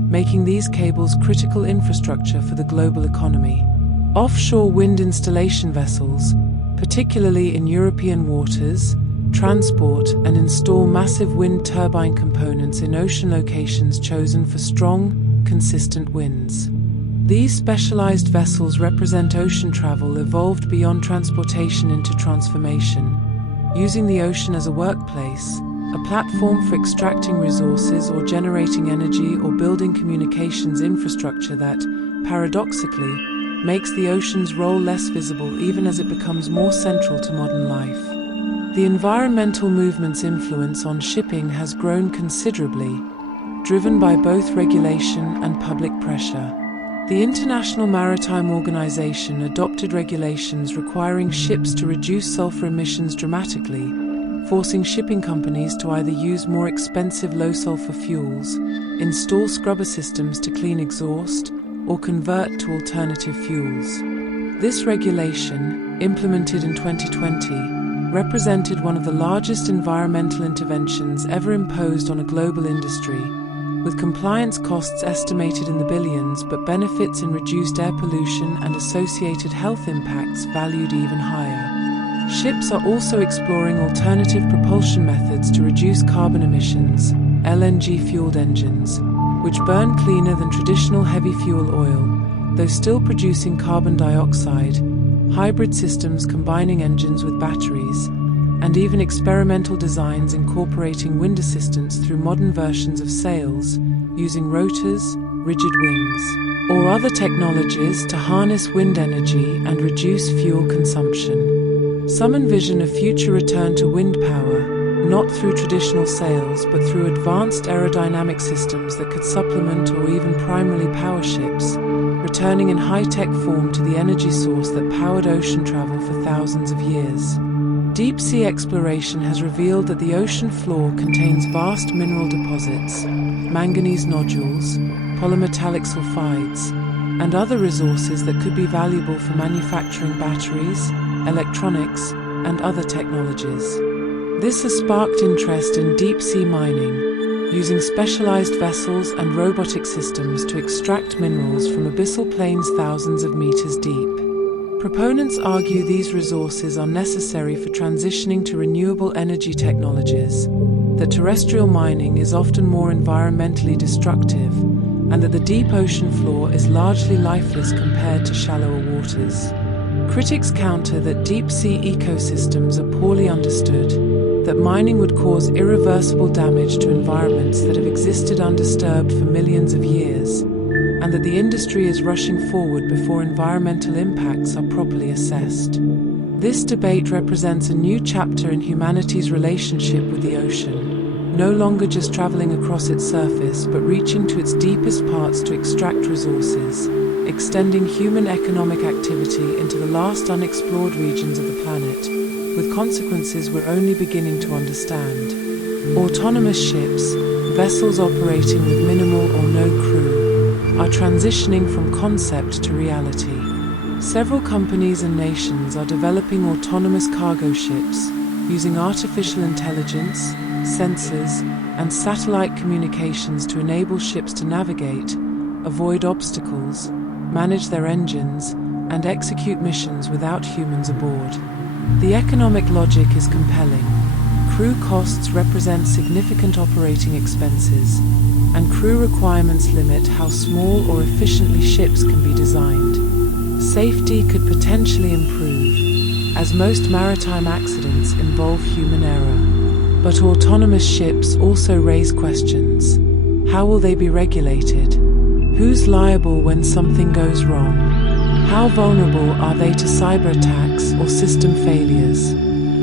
making these cables critical infrastructure for the global economy. Offshore wind installation vessels, particularly in European waters, transport and install massive wind turbine components in ocean locations chosen for strong, consistent winds. These specialized vessels represent ocean travel evolved beyond transportation into transformation, using the ocean as a workplace, a platform for extracting resources or generating energy or building communications infrastructure that, paradoxically, makes the ocean's role less visible even as it becomes more central to modern life. The environmental movement's influence on shipping has grown considerably, driven by both regulation and public pressure. The International Maritime Organization adopted regulations requiring ships to reduce sulfur emissions dramatically, forcing shipping companies to either use more expensive low-sulfur fuels, install scrubber systems to clean exhaust, or convert to alternative fuels. This regulation, implemented in 2020, represented one of the largest environmental interventions ever imposed on a global industry, with compliance costs estimated in the billions but benefits in reduced air pollution and associated health impacts valued even higher. Ships are also exploring alternative propulsion methods to reduce carbon emissions, LNG-fueled engines, which burn cleaner than traditional heavy fuel oil, though still producing carbon dioxide, hybrid systems combining engines with batteries, and even experimental designs incorporating wind assistance through modern versions of sails, using rotors, rigid wings, or other technologies to harness wind energy and reduce fuel consumption. Some envision a future return to wind power, not through traditional sails but through advanced aerodynamic systems that could supplement or even primarily power ships, returning in high-tech form to the energy source that powered ocean travel for thousands of years. Deep-sea exploration has revealed that the ocean floor contains vast mineral deposits, manganese nodules, polymetallic sulfides, and other resources that could be valuable for manufacturing batteries, electronics, and other technologies. This has sparked interest in deep-sea mining, using specialized vessels and robotic systems to extract minerals from abyssal plains thousands of meters deep. Proponents argue these resources are necessary for transitioning to renewable energy technologies, that terrestrial mining is often more environmentally destructive, and that the deep ocean floor is largely lifeless compared to shallower waters. Critics counter that deep-sea ecosystems are poorly understood, that mining would cause irreversible damage to environments that have existed undisturbed for millions of years, and that the industry is rushing forward before environmental impacts are properly assessed. This debate represents a new chapter in humanity's relationship with the ocean, no longer just traveling across its surface but reaching to its deepest parts to extract resources, extending human economic activity into the last unexplored regions of the planet, with consequences we're only beginning to understand. Autonomous ships, vessels operating with minimal or no crew, are transitioning from concept to reality. Several companies and nations are developing autonomous cargo ships, using artificial intelligence, sensors, and satellite communications to enable ships to navigate, avoid obstacles, manage their engines, and execute missions without humans aboard. The economic logic is compelling. Crew costs represent significant operating expenses, and crew requirements limit how small or efficiently ships can be designed. Safety could potentially improve, as most maritime accidents involve human error. But autonomous ships also raise questions. How will they be regulated? Who's liable when something goes wrong? How vulnerable are they to cyber attacks or system failures?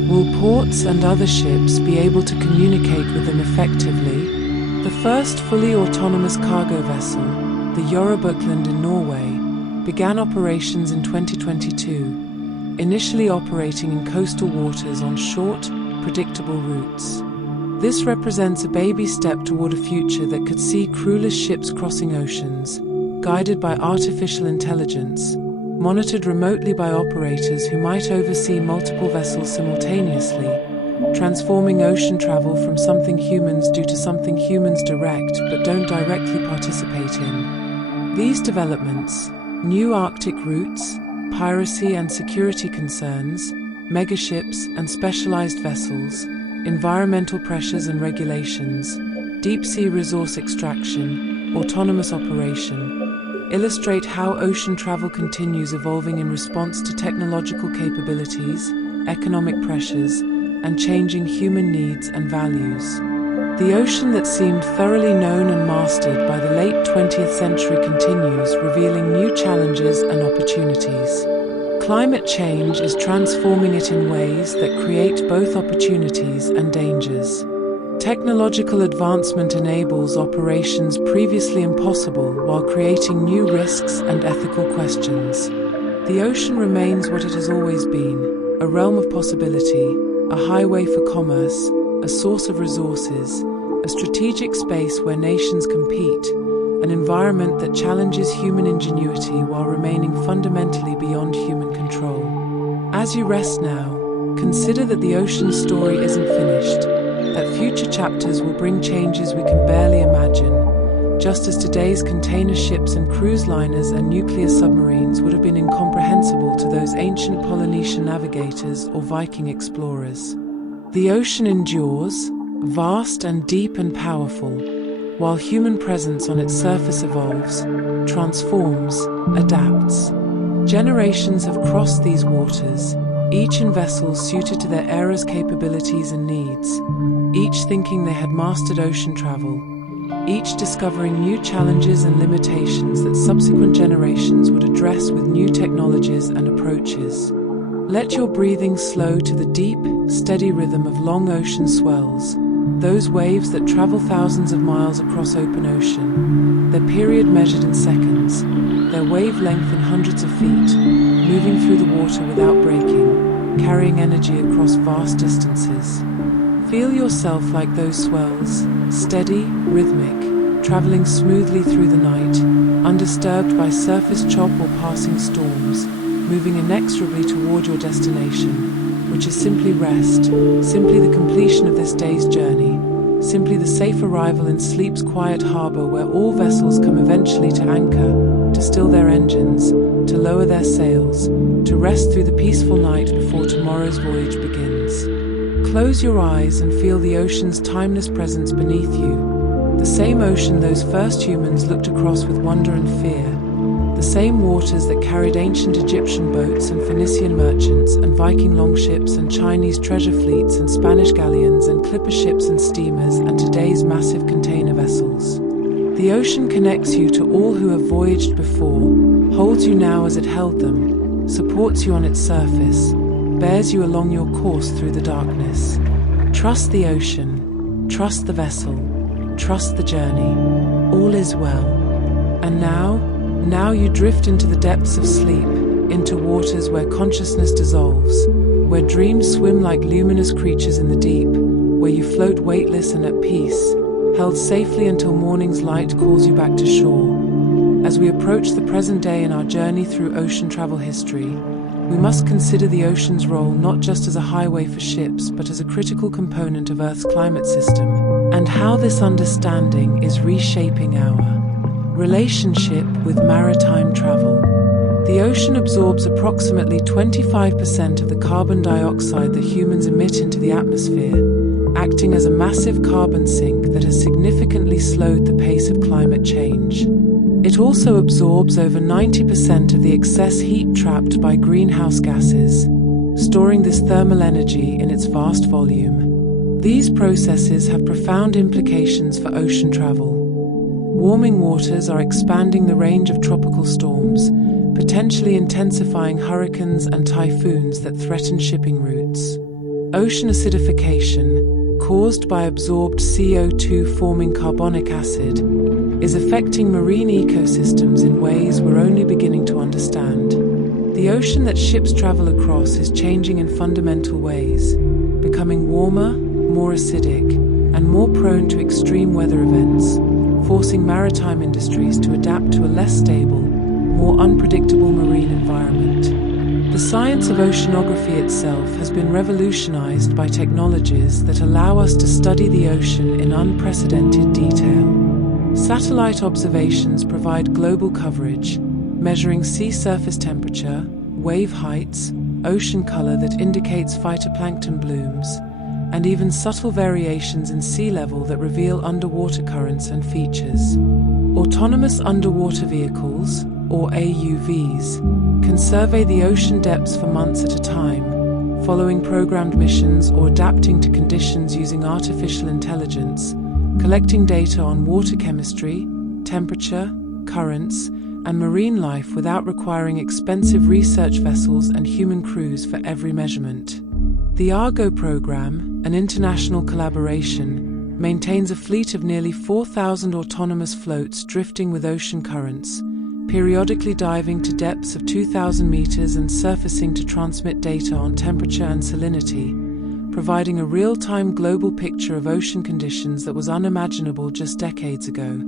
Will ports and other ships be able to communicate with them effectively? The first fully autonomous cargo vessel, the Yorubukland in Norway, began operations in 2022, initially operating in coastal waters on short, predictable routes. This represents a baby step toward a future that could see crewless ships crossing oceans, guided by artificial intelligence, monitored remotely by operators who might oversee multiple vessels simultaneously, transforming ocean travel from something humans do to something humans direct but don't directly participate in. These developments, new Arctic routes, piracy and security concerns, megaships and specialized vessels, environmental pressures and regulations, deep-sea resource extraction, autonomous operation, illustrate how ocean travel continues evolving in response to technological capabilities, economic pressures, and changing human needs and values. The ocean that seemed thoroughly known and mastered by the late 20th century continues, revealing new challenges and opportunities. Climate change is transforming it in ways that create both opportunities and dangers. Technological advancement enables operations previously impossible while creating new risks and ethical questions. The ocean remains what it has always been, a realm of possibility, a highway for commerce, a source of resources, a strategic space where nations compete, an environment that challenges human ingenuity while remaining fundamentally beyond human control. As you rest now, consider that the ocean's story isn't finished, that future chapters will bring changes we can barely imagine, just as today's container ships and cruise liners and nuclear submarines would have been incomprehensible to those ancient Polynesian navigators or Viking explorers. The ocean endures, vast and deep and powerful, while human presence on its surface evolves, transforms, adapts. Generations have crossed these waters, each in vessels suited to their era's capabilities and needs, each thinking they had mastered ocean travel, each discovering new challenges and limitations that subsequent generations would address with new technologies and approaches. Let your breathing slow to the deep, steady rhythm of long ocean swells, those waves that travel thousands of miles across open ocean, their period measured in seconds, their wavelength in hundreds of feet, moving through the water without breaking, carrying energy across vast distances. Feel yourself like those swells, steady, rhythmic, traveling smoothly through the night, undisturbed by surface chop or passing storms, moving inexorably toward your destination, which is simply rest, simply the completion of this day's journey, simply the safe arrival in sleep's quiet harbor where all vessels come eventually to anchor, to still their engines, to lower their sails, to rest through the peaceful night before tomorrow's voyage begins. Close your eyes and feel the ocean's timeless presence beneath you, the same ocean those first humans looked across with wonder and fear, the same waters that carried ancient Egyptian boats and Phoenician merchants and Viking longships and Chinese treasure fleets and Spanish galleons and clipper ships and steamers and today's massive container vessels. The ocean connects you to all who have voyaged before, holds you now as it held them, supports you on its surface, bears you along your course through the darkness. Trust the ocean, trust the vessel, trust the journey. All is well. And now you drift into the depths of sleep, into waters where consciousness dissolves, where dreams swim like luminous creatures in the deep, where you float weightless and at peace, held safely until morning's light calls you back to shore. As we approach the present day in our journey through ocean travel history, we must consider the ocean's role not just as a highway for ships, but as a critical component of Earth's climate system, and how this understanding is reshaping our relationship with maritime travel. The ocean absorbs approximately 25% of the carbon dioxide that humans emit into the atmosphere, acting as a massive carbon sink that has significantly slowed the pace of climate change. It also absorbs over 90% of the excess heat trapped by greenhouse gases, storing this thermal energy in its vast volume. These processes have profound implications for ocean travel. Warming waters are expanding the range of tropical storms, potentially intensifying hurricanes and typhoons that threaten shipping routes. Ocean acidification, caused by absorbed CO2 forming carbonic acid, is affecting marine ecosystems in ways we're only beginning to understand. The ocean that ships travel across is changing in fundamental ways, becoming warmer, more acidic, and more prone to extreme weather events, forcing maritime industries to adapt to a less stable, more unpredictable marine environment. The science of oceanography itself has been revolutionized by technologies that allow us to study the ocean in unprecedented detail. Satellite observations provide global coverage, measuring sea surface temperature, wave heights, ocean color that indicates phytoplankton blooms, and even subtle variations in sea level that reveal underwater currents and features. Autonomous underwater vehicles, or AUVs, can survey the ocean depths for months at a time, following programmed missions or adapting to conditions using artificial intelligence, collecting data on water chemistry, temperature, currents, and marine life without requiring expensive research vessels and human crews for every measurement. The Argo program, an international collaboration, maintains a fleet of nearly 4,000 autonomous floats drifting with ocean currents, periodically diving to depths of 2,000 meters and surfacing to transmit data on temperature and salinity, providing a real-time global picture of ocean conditions that was unimaginable just decades ago.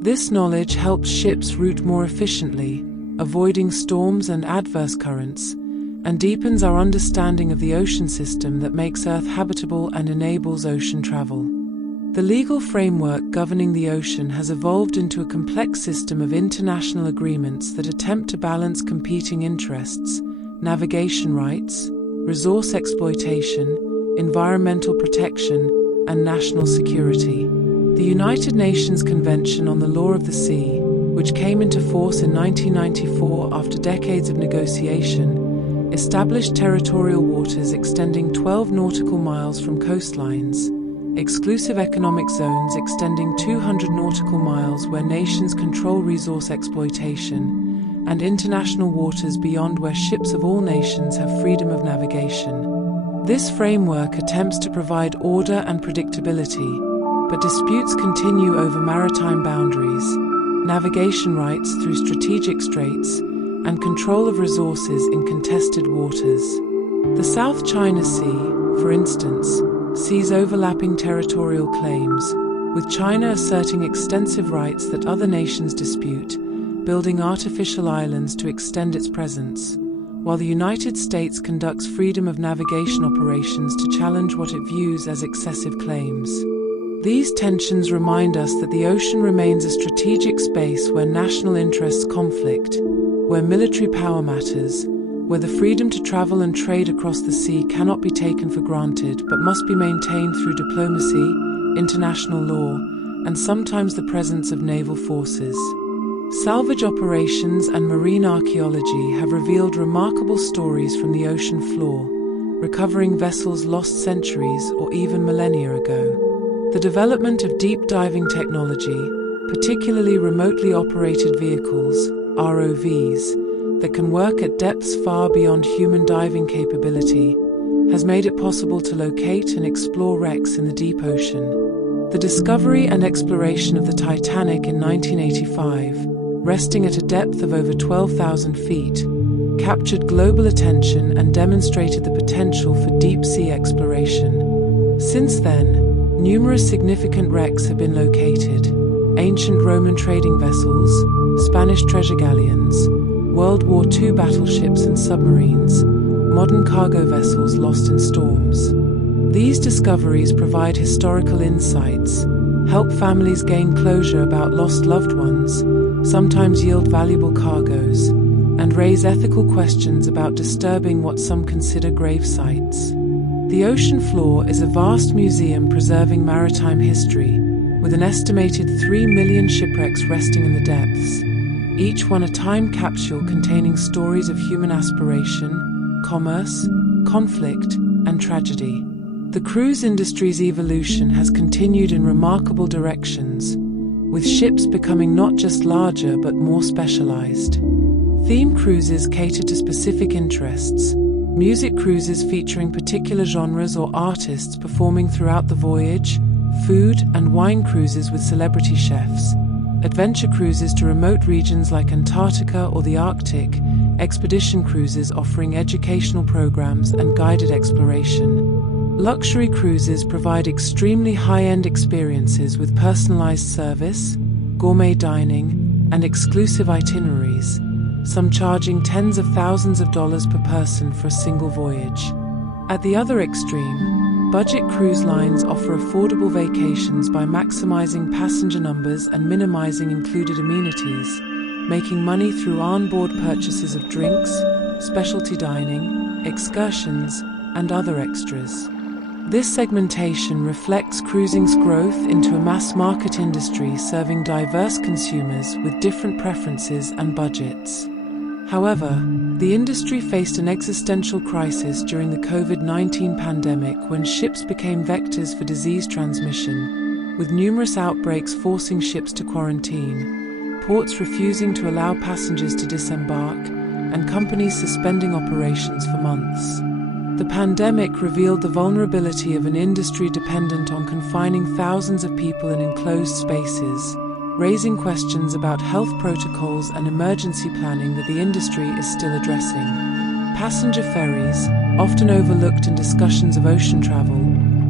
This knowledge helps ships route more efficiently, avoiding storms and adverse currents, and deepens our understanding of the ocean system that makes Earth habitable and enables ocean travel. The legal framework governing the ocean has evolved into a complex system of international agreements that attempt to balance competing interests, navigation rights, resource exploitation, environmental protection, and national security. The United Nations Convention on the Law of the Sea, which came into force in 1994 after decades of negotiation, established territorial waters extending 12 nautical miles from coastlines, exclusive economic zones extending 200 nautical miles where nations control resource exploitation, and international waters beyond where ships of all nations have freedom of navigation. This framework attempts to provide order and predictability, but disputes continue over maritime boundaries, navigation rights through strategic straits, and control of resources in contested waters. The South China Sea, for instance, sees overlapping territorial claims, with China asserting extensive rights that other nations dispute, building artificial islands to extend its presence, while the United States conducts freedom of navigation operations to challenge what it views as excessive claims. These tensions remind us that the ocean remains a strategic space where national interests conflict, where military power matters, where the freedom to travel and trade across the sea cannot be taken for granted but must be maintained through diplomacy, international law, and sometimes the presence of naval forces. Salvage operations and marine archaeology have revealed remarkable stories from the ocean floor, recovering vessels lost centuries or even millennia ago. The development of deep diving technology, particularly remotely operated vehicles, ROVs, that can work at depths far beyond human diving capability, has made it possible to locate and explore wrecks in the deep ocean. The discovery and exploration of the Titanic in 1985, resting at a depth of over 12,000 feet, captured global attention and demonstrated the potential for deep-sea exploration. Since then, numerous significant wrecks have been located: ancient Roman trading vessels, Spanish treasure galleons, World War II battleships and submarines, modern cargo vessels lost in storms. These discoveries provide historical insights, help families gain closure about lost loved ones, sometimes yield valuable cargoes, and raise ethical questions about disturbing what some consider grave sites. The ocean floor is a vast museum preserving maritime history, with an estimated 3 million shipwrecks resting in the depths, each one a time capsule containing stories of human aspiration, commerce, conflict, and tragedy. The cruise industry's evolution has continued in remarkable directions, with ships becoming not just larger but more specialized. Theme cruises cater to specific interests, music cruises featuring particular genres or artists performing throughout the voyage, food and wine cruises with celebrity chefs, adventure cruises to remote regions like Antarctica or the Arctic, expedition cruises offering educational programs and guided exploration. Luxury cruises provide extremely high-end experiences with personalized service, gourmet dining, and exclusive itineraries, some charging tens of thousands of dollars per person for a single voyage. At the other extreme, budget cruise lines offer affordable vacations by maximizing passenger numbers and minimizing included amenities, making money through onboard purchases of drinks, specialty dining, excursions, and other extras. This segmentation reflects cruising's growth into a mass-market industry serving diverse consumers with different preferences and budgets. However, the industry faced an existential crisis during the COVID-19 pandemic when ships became vectors for disease transmission, with numerous outbreaks forcing ships to quarantine, ports refusing to allow passengers to disembark, and companies suspending operations for months. The pandemic revealed the vulnerability of an industry dependent on confining thousands of people in enclosed spaces, raising questions about health protocols and emergency planning that the industry is still addressing. Passenger ferries, often overlooked in discussions of ocean travel,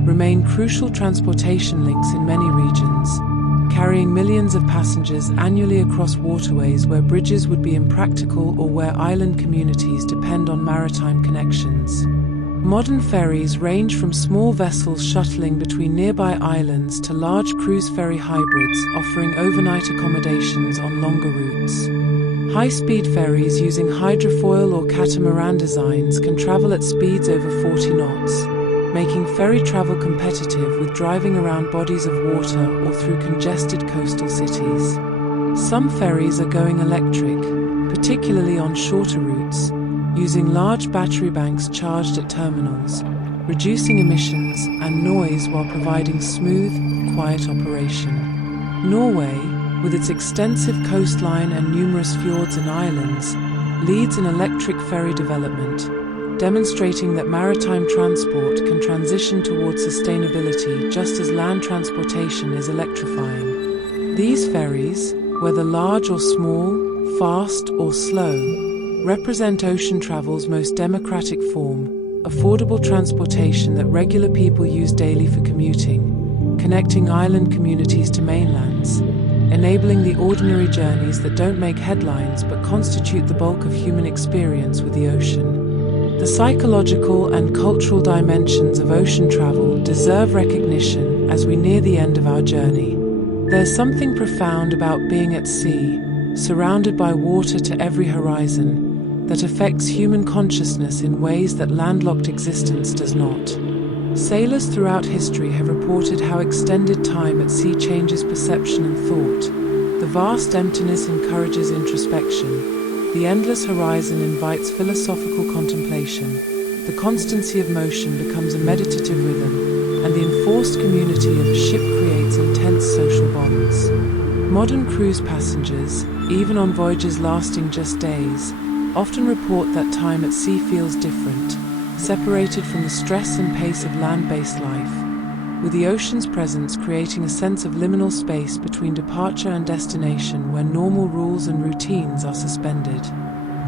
remain crucial transportation links in many regions, carrying millions of passengers annually across waterways where bridges would be impractical or where island communities depend on maritime connections. Modern ferries range from small vessels shuttling between nearby islands to large cruise ferry hybrids offering overnight accommodations on longer routes. High-speed ferries using hydrofoil or catamaran designs can travel at speeds over 40 knots, making ferry travel competitive with driving around bodies of water or through congested coastal cities. Some ferries are going electric, particularly on shorter routes, using large battery banks charged at terminals, reducing emissions and noise while providing smooth, quiet operation. Norway, with its extensive coastline and numerous fjords and islands, leads in electric ferry development, demonstrating that maritime transport can transition towards sustainability just as land transportation is electrifying. These ferries, whether large or small, fast or slow, represent ocean travel's most democratic form, affordable transportation that regular people use daily for commuting, connecting island communities to mainlands, enabling the ordinary journeys that don't make headlines but constitute the bulk of human experience with the ocean. The psychological and cultural dimensions of ocean travel deserve recognition as we near the end of our journey. There's something profound about being at sea, surrounded by water to every horizon, that affects human consciousness in ways that landlocked existence does not. Sailors throughout history have reported how extended time at sea changes perception and thought. The vast emptiness encourages introspection. The endless horizon invites philosophical contemplation. The constancy of motion becomes a meditative rhythm, and the enforced community of a ship creates intense social bonds. Modern cruise passengers, even on voyages lasting just days, often report that time at sea feels different, separated from the stress and pace of land-based life, with the ocean's presence creating a sense of liminal space between departure and destination where normal rules and routines are suspended.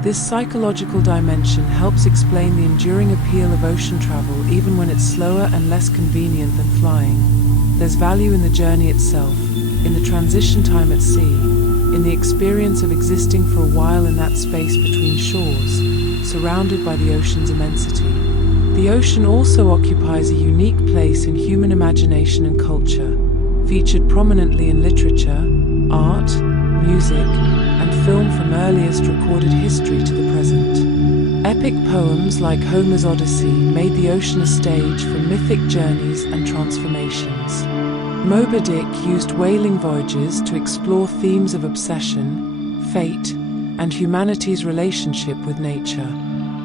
This psychological dimension helps explain the enduring appeal of ocean travel even when it's slower and less convenient than flying. There's value in the journey itself, in the transition time at sea, in the experience of existing for a while in that space between shores, surrounded by the ocean's immensity. The ocean also occupies a unique place in human imagination and culture, featured prominently in literature, art, music, and film from earliest recorded history to the present. Epic poems like Homer's Odyssey made the ocean a stage for mythic journeys and transformations. Moby Dick used whaling voyages to explore themes of obsession, fate, and humanity's relationship with nature.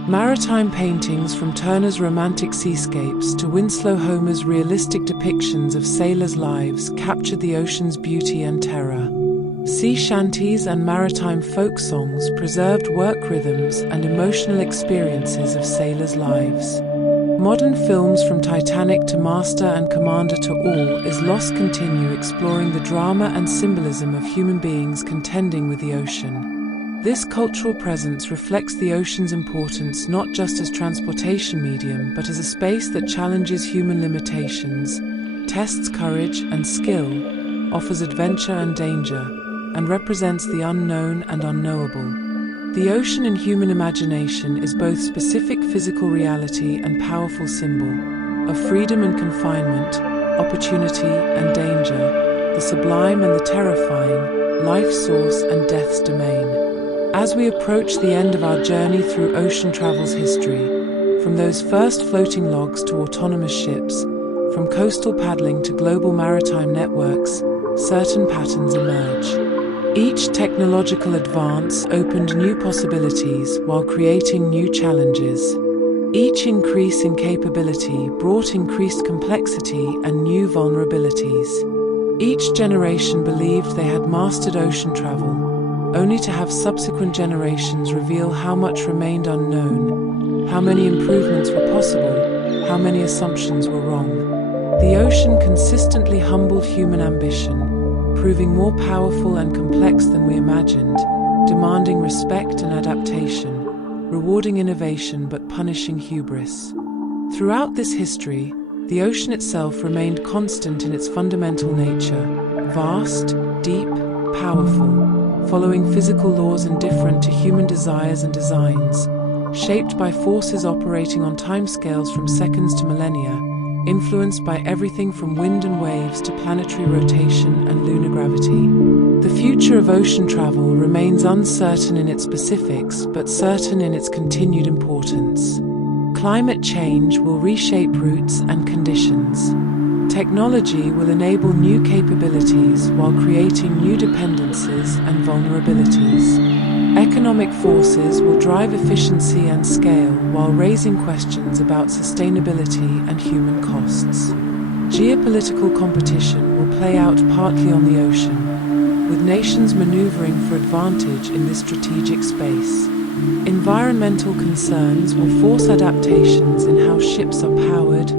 Maritime paintings from Turner's romantic seascapes to Winslow Homer's realistic depictions of sailors' lives captured the ocean's beauty and terror. Sea shanties and maritime folk songs preserved work rhythms and emotional experiences of sailors' lives. Modern films from Titanic to Master and Commander to All Is Lost continue exploring the drama and symbolism of human beings contending with the ocean. This cultural presence reflects the ocean's importance not just as transportation medium, but as a space that challenges human limitations, tests courage and skill, offers adventure and danger, and represents the unknown and unknowable. The ocean in human imagination is both specific physical reality and powerful symbol of freedom and confinement, opportunity and danger, the sublime and the terrifying, life source and death's domain. As we approach the end of our journey through ocean travel's history, from those first floating logs to autonomous ships, from coastal paddling to global maritime networks, certain patterns emerge. Each technological advance opened new possibilities while creating new challenges. Each increase in capability brought increased complexity and new vulnerabilities. Each generation believed they had mastered ocean travel, only to have subsequent generations reveal how much remained unknown, how many improvements were possible, how many assumptions were wrong. The ocean consistently humbled human ambition, proving more powerful and complex than we imagined, demanding respect and adaptation, rewarding innovation but punishing hubris. Throughout this history, the ocean itself remained constant in its fundamental nature, vast, deep, powerful, following physical laws indifferent to human desires and designs, shaped by forces operating on timescales from seconds to millennia, influenced by everything from wind and waves to planetary rotation and lunar gravity. The future of ocean travel remains uncertain in its specifics, but certain in its continued importance. Climate change will reshape routes and conditions. Technology will enable new capabilities while creating new dependencies and vulnerabilities. Economic forces will drive efficiency and scale while raising questions about sustainability and human costs. Geopolitical competition will play out partly on the ocean, with nations maneuvering for advantage in this strategic space. Environmental concerns will force adaptations in how ships are powered,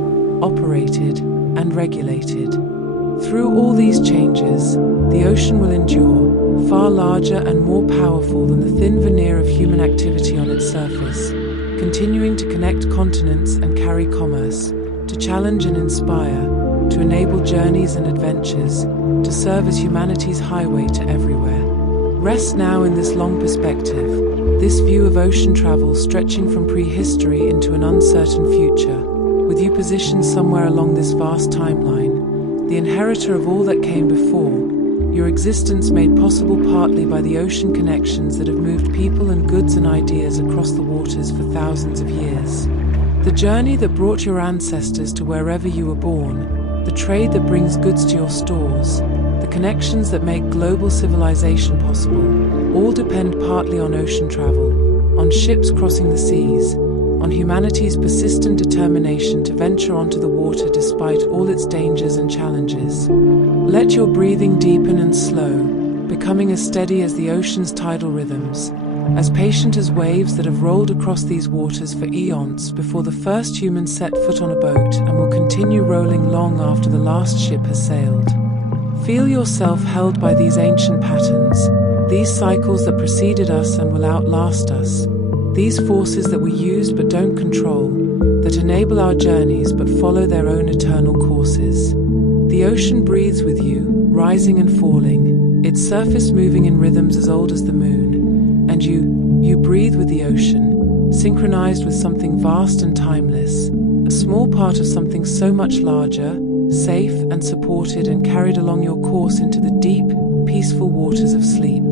operated, and regulated. Through all these changes, the ocean will endure, far larger and more powerful than the thin veneer of human activity on its surface, continuing to connect continents and carry commerce, to challenge and inspire, to enable journeys and adventures, to serve as humanity's highway to everywhere. Rest now in this long perspective, this view of ocean travel stretching from prehistory into an uncertain future, with you positioned somewhere along this vast timeline, the inheritor of all that came before, your existence made possible partly by the ocean connections that have moved people and goods and ideas across the waters for thousands of years. The journey that brought your ancestors to wherever you were born, the trade that brings goods to your stores, the connections that make global civilization possible, all depend partly on ocean travel, on ships crossing the seas, on humanity's persistent determination to venture onto the water despite all its dangers and challenges. Let your breathing deepen and slow, becoming as steady as the ocean's tidal rhythms, as patient as waves that have rolled across these waters for eons before the first human set foot on a boat and will continue rolling long after the last ship has sailed. Feel yourself held by these ancient patterns, these cycles that preceded us and will outlast us, these forces that we use but don't control, that enable our journeys but follow their own eternal courses. The ocean breathes with you, rising and falling, its surface moving in rhythms as old as the moon, and you breathe with the ocean, synchronized with something vast and timeless, a small part of something so much larger, safe and supported and carried along your course into the deep, peaceful waters of sleep.